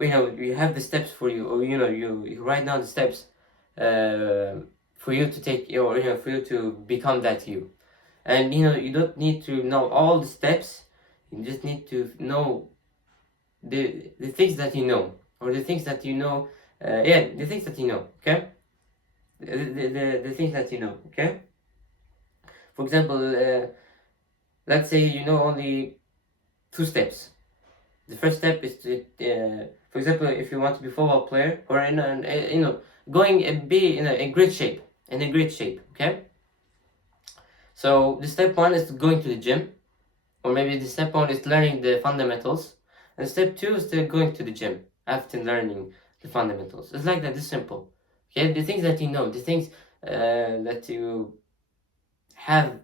you have the steps for you, or you write down the steps for you to take, or for you to become that you. And you don't need to know all the steps. You just need to know the things that you know, or the things that you know. The things that you know. Okay. The things that you know. Okay. For example, let's say you know only 2 steps. The first step is to, for example, if you want to be a football player, or going and be in a great shape, okay. So the step one is going to the gym, or maybe the step one is learning the fundamentals, and step two is still going to the gym after learning the fundamentals. It's like that. It's simple. Okay, the things that you know, the things that you have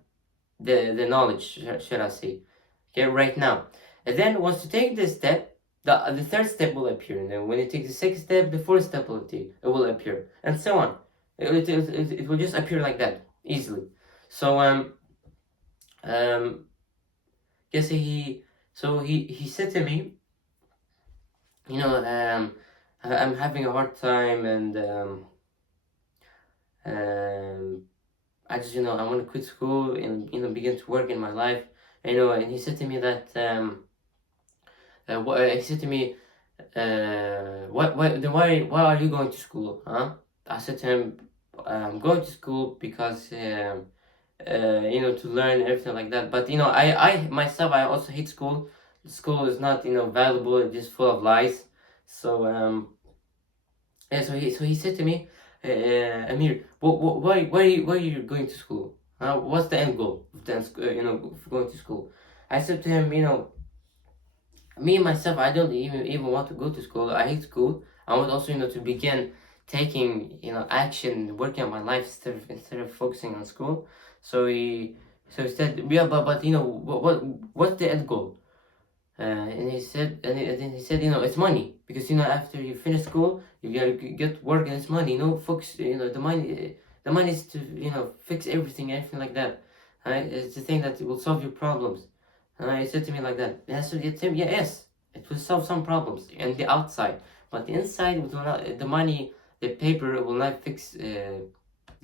the knowledge, should I say? Okay, right now, and then once you take this step, the third step will appear, and then when you take the second step, the fourth step will appear, and so on. It will just appear like that easily. So yes, he said to me, you know, I'm having a hard time, and I just, I want to quit school and, begin to work in my life. And he said to me that he said to me, then why are you going to school, huh? I said to him, I'm going to school because to learn everything like that. But I myself, I also hate school. School is not valuable. It's just full of lies. So yeah. So he said to me, Amir, why are you going to school? What's the end goal of of going to school? I said to him, me myself, I don't even want to go to school. I hate school. I want also to begin taking action, working on my life instead of focusing on school. So he said, yeah, but what's the end goal? And he said, and then he said, it's money, because after you finish school, you gotta get work, and it's money. Focus. The money is to fix everything like that. Right? It's the thing that will solve your problems. He said to me like that. And I said to him, yeah, yes, it will solve some problems on the outside, but the inside will not. The money, the paper will not fix the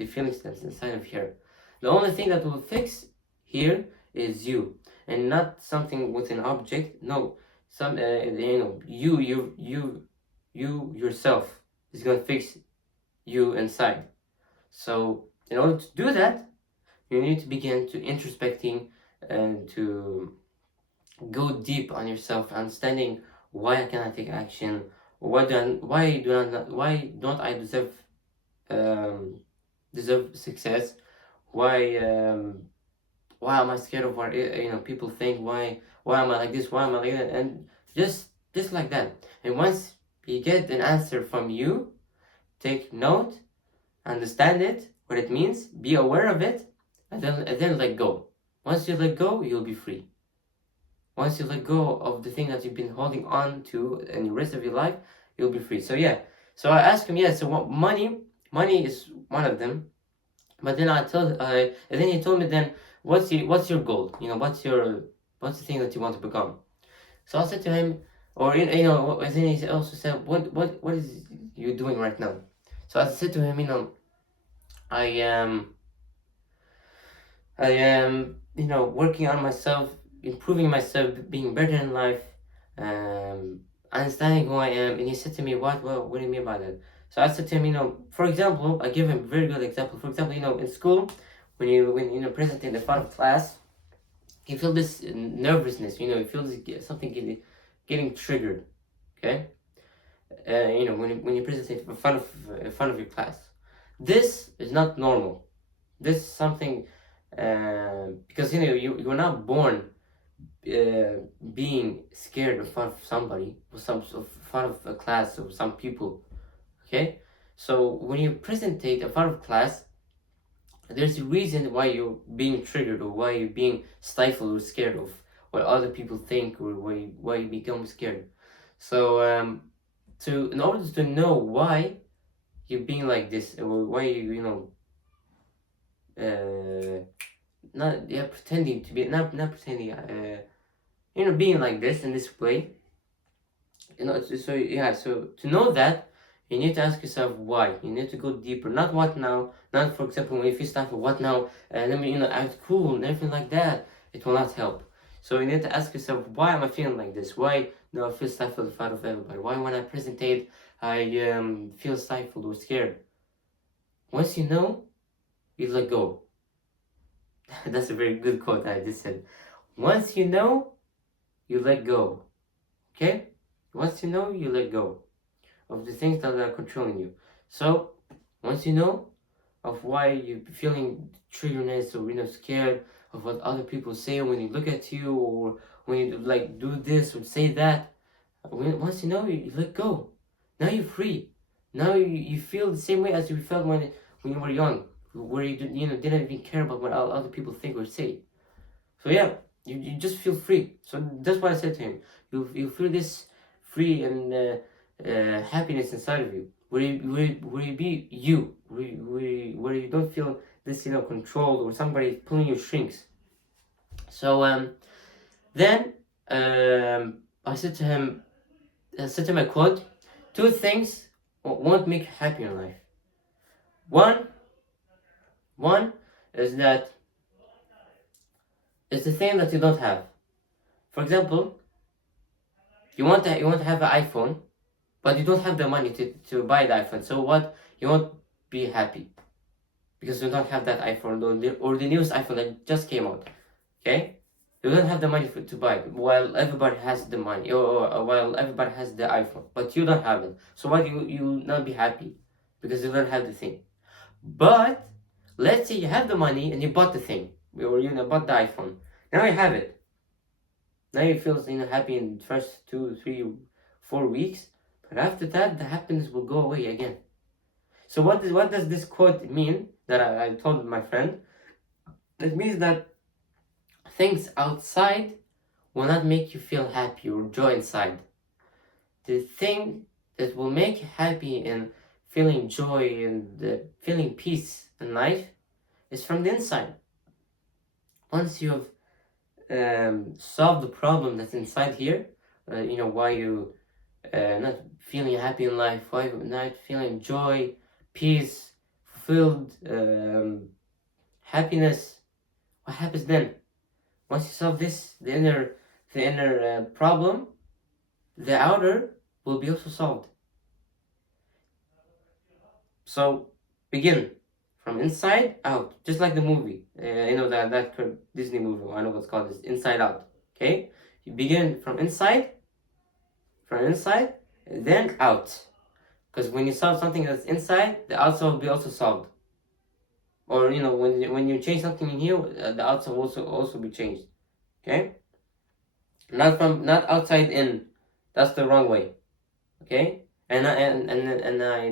feelings that's inside of here. The only thing that will fix here is you, and not something with an object. No, you yourself is gonna fix you inside. So in order to do that, you need to begin to introspecting and to go deep on yourself, understanding why I cannot take action, why don't I deserve success, why why am I scared of what people think, why am I like this, why am I like that, and just like that. And once you get an answer from you, take note, understand it, what it means, be aware of it, and then let go. Once you let go, you'll be free. Once you let go of the thing that you've been holding on to in the rest of your life, you'll be free. So yeah. So I asked him, so what money is one of them. But then and then he told me, then what's your goal? What's the thing that you want to become? So I said to him, or and then he also said, what is you doing right now? So I said to him, I am working on myself, improving myself, being better in life, understanding who I am. And he said to me, what do you mean by that? So I said to him, for example, I give him a very good example. For example, in school, when you present in the front of class, you feel this nervousness. You feel this, something getting triggered. Okay. When you present in front of your class, this is not normal. This is something because you're not born being scared in front of somebody, or in front of a class or some people. Okay, so when you presentate in front of class, there's a reason why you're being triggered, or why you're being stifled or scared of what other people think, or why you become scared. So in order to know why you're being like this, or why not pretending to be, not pretending, being like this in this way, so to know that, you need to ask yourself why. You need to go deeper, not what now, not, for example, when you feel stuff, what now, and let me act cool and everything like that. It will not help. So you need to ask yourself, why am I feeling like this? Why do I feel stifled in front of everybody? Why when I presentate I feel stifled or scared? Once you know, you let go. That's a very good quote I just said. Once you know, you let go. Okay? Once you know, you let go of the things that are controlling you. So, once you know, of why you're feeling triggerness or scared of what other people say when you look at you, or when you like do this or say that. Once you know, you let go. Now you're free. Now you feel the same way as you felt when you were young, where you didn't even care about what other people think or say. So yeah, you just feel free. So that's what I said to him. You feel this free and happiness inside of you, where you be you, where you don't feel this controlled or somebody pulling your strings. So then I said to him, my quote: two things won't make you happy in life. One is that it's the thing that you don't have. For example, you want to have an iPhone, but you don't have the money to buy the iPhone. So what? You won't be happy because you don't have that iPhone or the newest iPhone that just came out. Okay, you don't have the money to buy it, while everybody has the money, or while everybody has the iPhone, but you don't have it. So why do you not be happy? Because you don't have the thing. But let's say you have the money and you bought the thing, or bought the iPhone. Now you have it. Now you feel happy in the first 2, 3, 4 weeks, but after that the happiness will go away again. So what does this quote mean that I told my friend? It means that things outside will not make you feel happy or joy inside. The thing that will make you happy and feeling joy and feeling peace in life is from the inside. Once you have solved the problem that's inside here, why you not feeling happy in life, why you not feeling joy, peace, fulfilled, happiness, what happens then? Once you solve this, the inner problem, the outer will be also solved. So begin from inside out, just like the movie. That Disney movie. I know what's called this, Inside Out. Okay, you begin from inside, then out. Because when you solve something that's inside, the outside will be also solved. Or when you change something in here, the outside will also be changed. Okay, not outside in. That's the wrong way. Okay, and I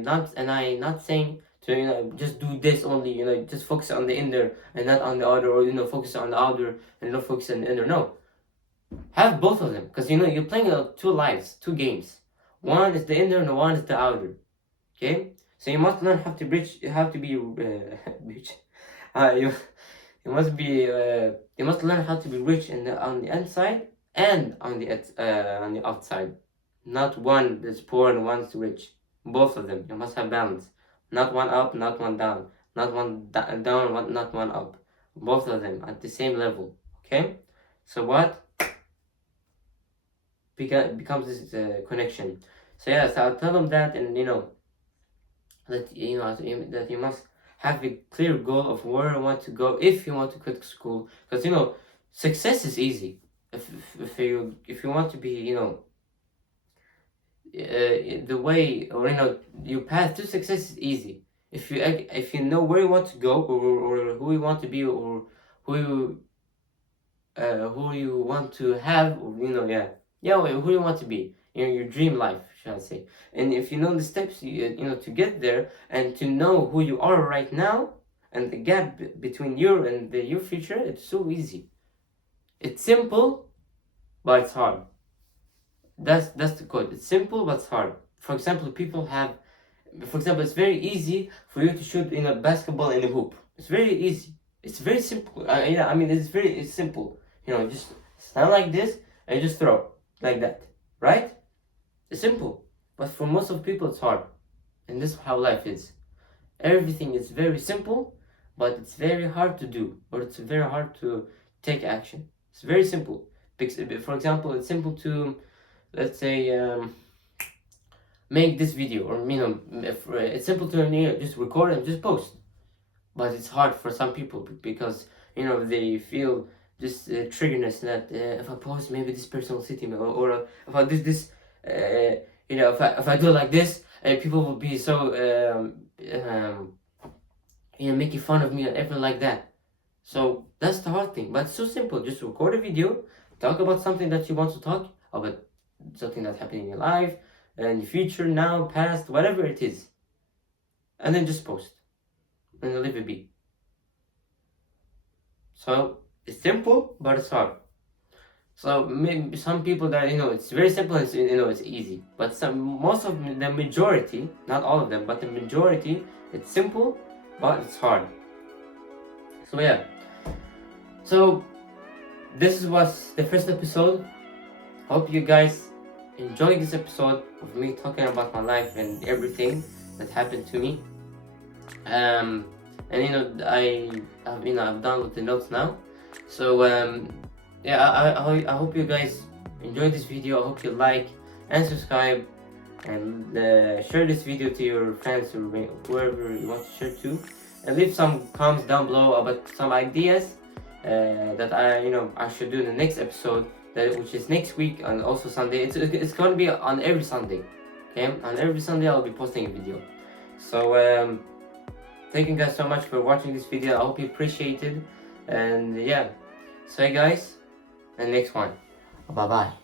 not saying to just do this only, just focus on the inner and not on the outer, or focus on the outer and not focus on the inner. No, have both of them, because you're playing two lives, two games. One is the inner and one is the outer. Okay, so you must learn how to bridge. You have to be bridge. You must be you must learn how to be rich on the inside and on the outside. Not one is poor and one's rich. Both of them. You must have balance. Not one up, not one down. Not one down, not one up. Both of them at the same level. Okay? So what becomes this connection? So yes, I'll tell them that, and that you must have a clear goal of where you want to go if you want to quit school. Because success is easy. If you want to be the way, or your path to success is easy if you know where you want to go, or who you want to be, or who you want to have, or who you want to be, your dream life, shall I say. And if you know the steps to get there, and to know who you are right now, and the gap between you and your future, it's so easy. It's simple, but it's hard. That's the quote. It's simple but it's hard. For example, it's very easy for you to shoot in a basketball in a hoop. It's very easy. It's very simple. It's simple. Just stand like this and just throw like that, right? It's simple. But for most of people, it's hard, and this is how life is. Everything is very simple, but it's very hard to do, or it's very hard to take action. It's very simple. For example, it's simple to, let's say, make this video, or it's simple to just record and just post. But it's hard for some people because they feel this triggerness that if I post, maybe this person will see me, or if I do this, if I do like this, people will be so making fun of me or everything like that. So that's the hard thing. But it's so simple. Just record a video, talk about something that you want to talk about, something that's happening in your life, in the future, now, past, whatever it is, and then just post and leave it be. So it's simple, but it's hard. So maybe some people that it's very simple and it's easy, but most of the majority, not all of them, but the majority, it's simple, but it's hard. So yeah. So this was the first episode. Hope you guys enjoyed this episode of me talking about my life and everything that happened to me. And I've downloaded the notes now. So yeah, I hope you guys enjoyed this video. I hope you like and subscribe and share this video to your friends or whoever you want to share to, and leave some comments down below about some ideas that I should do in the next episode, which is next week, and also Sunday. It's going to be on every Sunday. Okay, on every Sunday I'll be posting a video. So thank you guys so much for watching this video. I hope you appreciate it, and yeah, so hey guys, and next one, bye bye.